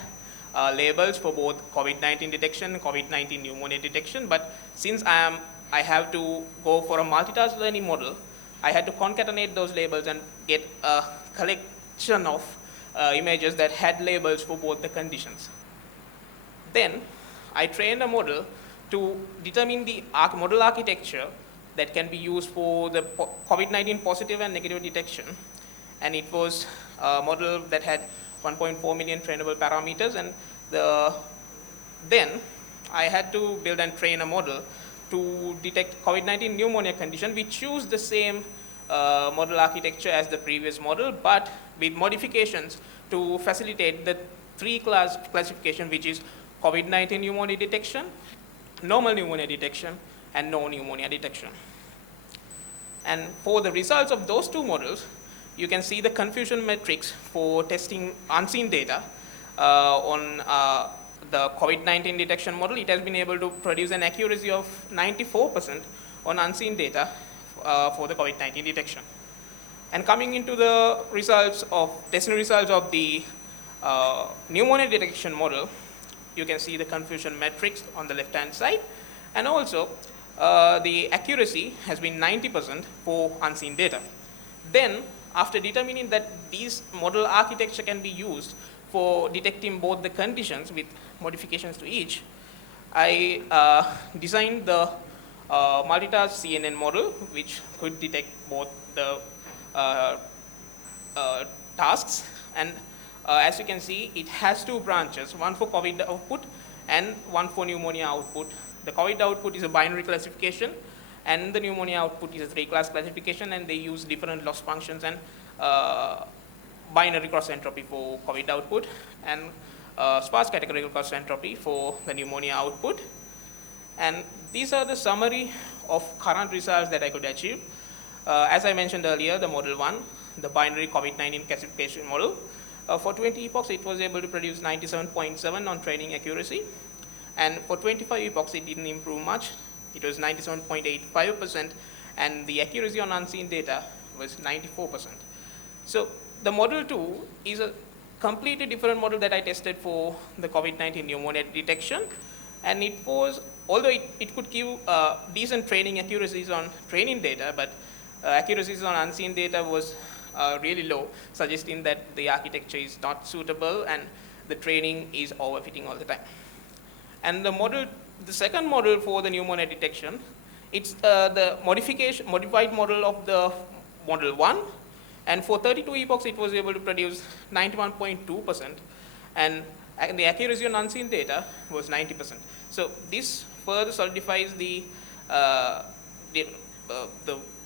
labels for both COVID-19 detection and COVID-19 pneumonia detection, but since I have to go for a multitask learning model, I had to concatenate those labels and get a collection of images that had labels for both the conditions. Then I trained a model to determine the model architecture that can be used for the COVID-19 positive and negative detection, and it was a model that had 1.4 million trainable parameters, and then I had to build and train a model to detect COVID-19 pneumonia condition. We choose the same model architecture as the previous model, but with modifications to facilitate the 3-class classification, which is COVID-19 pneumonia detection, normal pneumonia detection, and no pneumonia detection. And for the results of those 2 models, you can see the confusion metrics for testing unseen data on the COVID-19 detection model. It has been able to produce an accuracy of 94% on unseen data for the COVID-19 detection. And coming into the testing results of the pneumonia detection model, you can see the confusion metrics on the left-hand side, and also the accuracy has been 90% for unseen data. Then, after determining that these model architecture can be used for detecting both the conditions with modifications to each, I designed the multitask CNN model, which could detect both the tasks. And as you can see, it has 2 branches, one for COVID output and one for pneumonia output. The COVID output is a binary classification, and the pneumonia output is a 3-class classification, and they use different loss functions and binary cross entropy for COVID output, and sparse categorical cross entropy for the pneumonia output. And these are the summary of current results that I could achieve. As I mentioned earlier, the model 1, the binary COVID-19 classification model, for 20 epochs, it was able to produce 97.7 on training accuracy. And for 25 epochs, it didn't improve much. It was 97.85%, and the accuracy on unseen data was 94%. So the model 2 is a completely different model that I tested for the COVID-19 pneumonia detection. And it was, although it could give decent training accuracies on training data, but accuracies on unseen data was really low, suggesting that the architecture is not suitable and the training is overfitting all the time. And the second model for the pneumonia detection, it's the modified model of the model 1, and for 32 epochs it was able to produce 91.2%, and the accuracy on unseen data was 90%. So this further solidifies the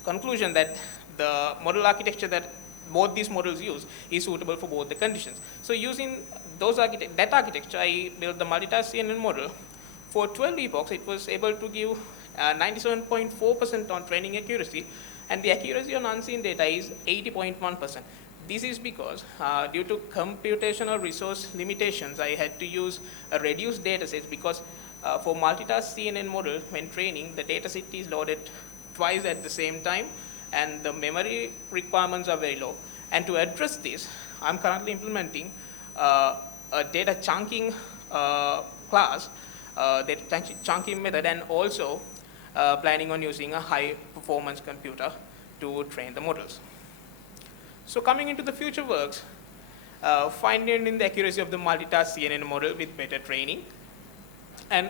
conclusion that the model architecture that both these models use is suitable for both the conditions. So using that architecture, I built the Multitask Cnn Model. For 12 epochs, it was able to give 97.4% on training accuracy, and the accuracy on unseen data is 80.1%. This is because due to computational resource limitations, I had to use a reduced data set because for Multitask CNN model, when training, the data set is loaded twice at the same time, and the memory requirements are very low. And to address this, I'm currently implementing a data chunking class, data chunking method, and also planning on using a high performance computer to train the models. So coming into the future works, finding the accuracy of the Multitask CNN model with better training. And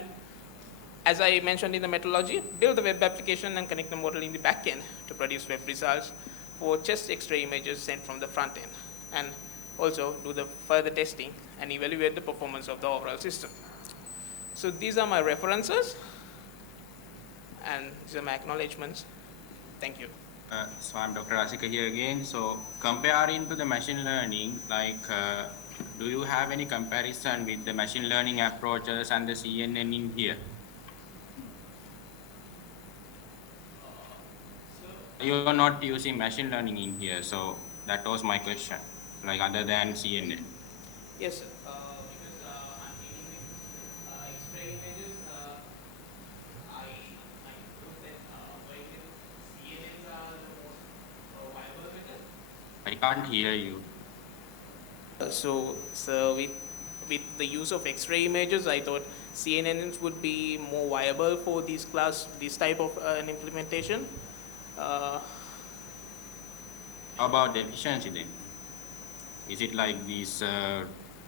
as I mentioned in the methodology, build the web application and connect the model in the backend to produce web results for chest X-ray images sent from the front end, and also do the further testing and evaluate the performance of the overall system. So these are my references, and these are my acknowledgements. Thank you. So I'm Dr. Asika here again. So comparing to the machine learning, do you have any comparison with the machine learning approaches and the CNN in here? You are not using machine learning in here, so that was my question, like other than CNN. Yes, sir. Because I'm dealing with X-ray images, I proved that CNNs are the most viable method. I can't hear you. So with the use of X-ray images, I thought CNNs would be more viable for this type of an implementation. How about the efficiency then? Is it like these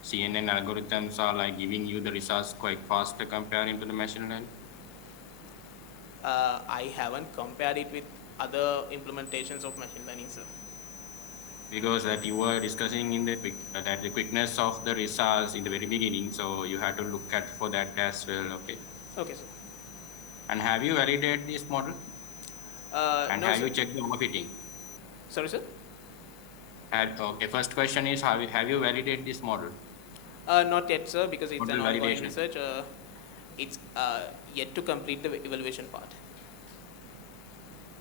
CNN algorithms are like giving you the results quite faster comparing to the machine learning? I haven't compared it with other implementations of machine learning, sir. Because that you were discussing in the quickness of the results in the very beginning, so you had to look at for that as well. Okay. Okay, sir. And have you validated this model? And no, have sir. you checked the overfitting? Sorry, sir? Okay, first question is, have you validated this model? Not yet, sir, because it's Model an ongoing validation. research. It's yet to complete the evaluation part.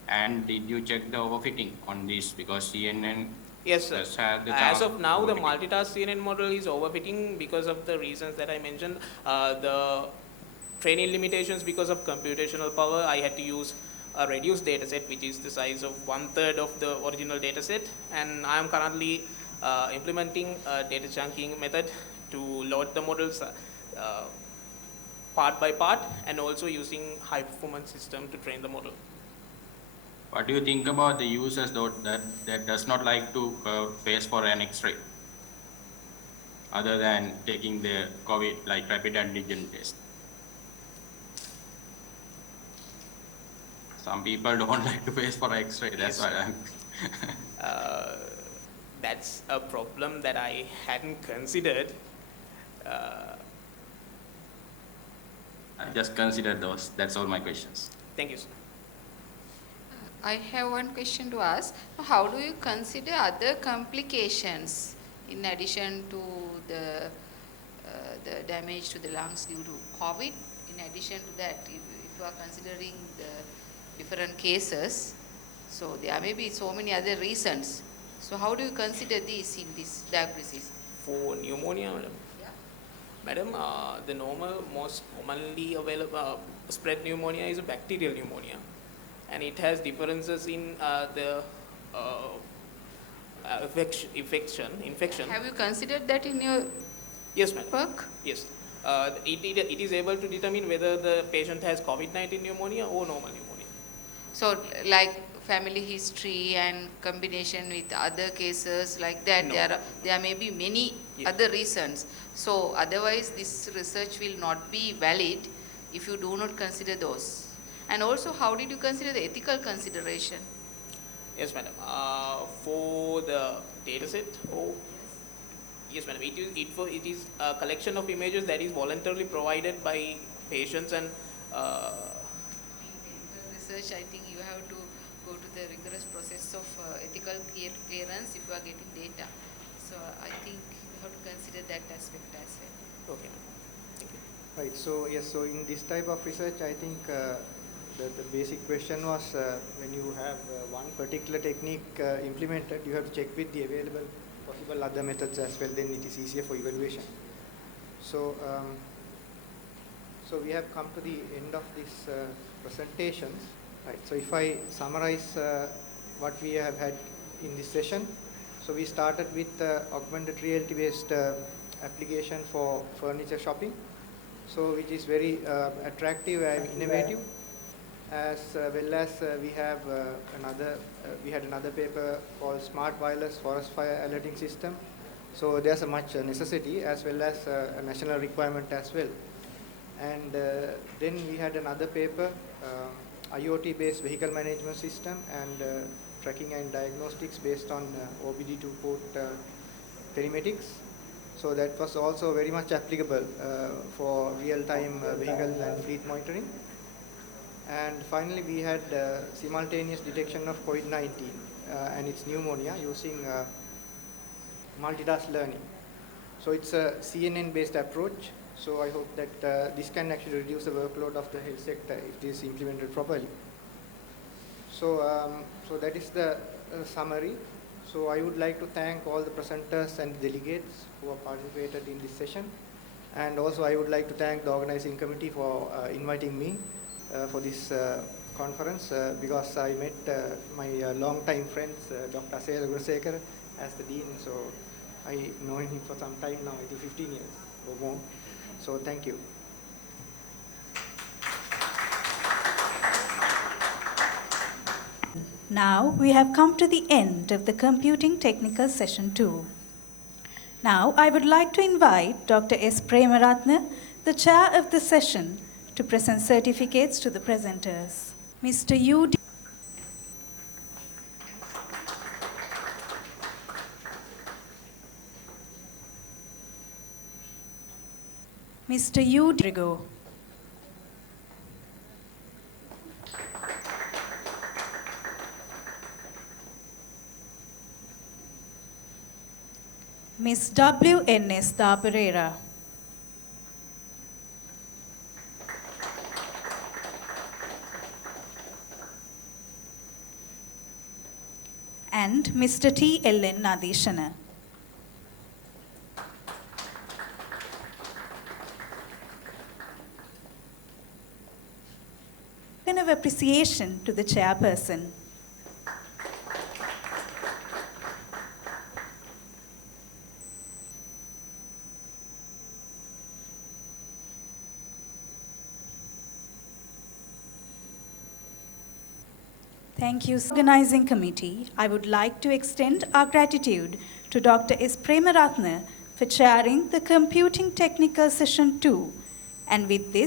And did you check the overfitting on this? Because CNN Yes, sir. does have the As chance of now, the overfitting. multitask CNN model is overfitting because of the reasons that I mentioned. The training limitations because of computational power. I had to use a reduced data set, which is the size of 1/3 of the original data set. And I am currently implementing a data chunking method to load the models part by part, and also using high performance system to train the model. What do you think about the users that does not like to face for an X-ray, other than taking the COVID like rapid antigen test? Some people don't like to face for X-ray. That's why I'm. That's a problem that I hadn't considered. I just consider those. That's all my questions. Thank you, sir. I have one question to ask. How do you consider other complications in addition to the damage to the lungs due to COVID? In addition to that, if you are considering the different cases, so there may be so many other reasons. So how do you consider these in this diagnosis? For pneumonia, madam? Yeah. Madam, the most commonly available spread pneumonia is a bacterial pneumonia, and it has differences in the infection. Have you considered that in your Yes, madam. work? Yes. It is able to determine whether the patient has COVID-19 pneumonia or normal pneumonia. So like family history and combination with other cases like that, No. there may be many Yes. other reasons. So otherwise this research will not be valid if you do not consider those. And also, how did you consider the ethical consideration? Yes, madam. For the data set, yes, madam. It is a collection of images that is voluntarily provided by patients and. Research, I think you have to go to the rigorous process of ethical clearance if you are getting data. So I think you have to consider that aspect as well. Okay. Thank you. Right. So yes. So in this type of research, I think the basic question was when you have one particular technique implemented, you have to check with the available possible other methods as well. Then it is easier for evaluation. So so we have come to the end of this presentations. Right. So if I summarize what we have had in this session, so we started with augmented reality-based application for furniture shopping, so which is very attractive and innovative. As well as we have we had another paper called Smart Wireless Forest Fire Alerting System. So there's a much necessity as well as a national requirement as well. And then we had another paper, IoT-based vehicle management system and tracking and diagnostics based on OBD2 port telematics. So that was also very much applicable for real-time vehicle and fleet monitoring. And finally, we had simultaneous detection of COVID-19 and its pneumonia using multitask learning. So it's a CNN-based approach. So I hope that this can actually reduce the workload of the health sector if this is implemented properly. So, so that is the summary. So I would like to thank all the presenters and delegates who have participated in this session. And also I would like to thank the organizing committee for inviting me for this conference because I met my long-time friends, Dr. Asela as the dean. So I know him for some time now, I think 15 years or more. So thank you. Now we have come to the end of the Computing Technical Session 2. Now I would like to invite Dr. S Premaratne, the chair of the session, to present certificates to the presenters. Mr. Rodrigo. Ms. WMKS Dabarera. And Mr. TLN Nadeeshana. Token of appreciation to the chairperson. Thank you, organizing committee. I would like to extend our gratitude to Dr. S Premaratne for chairing the Computing Technical Session 2. And with this,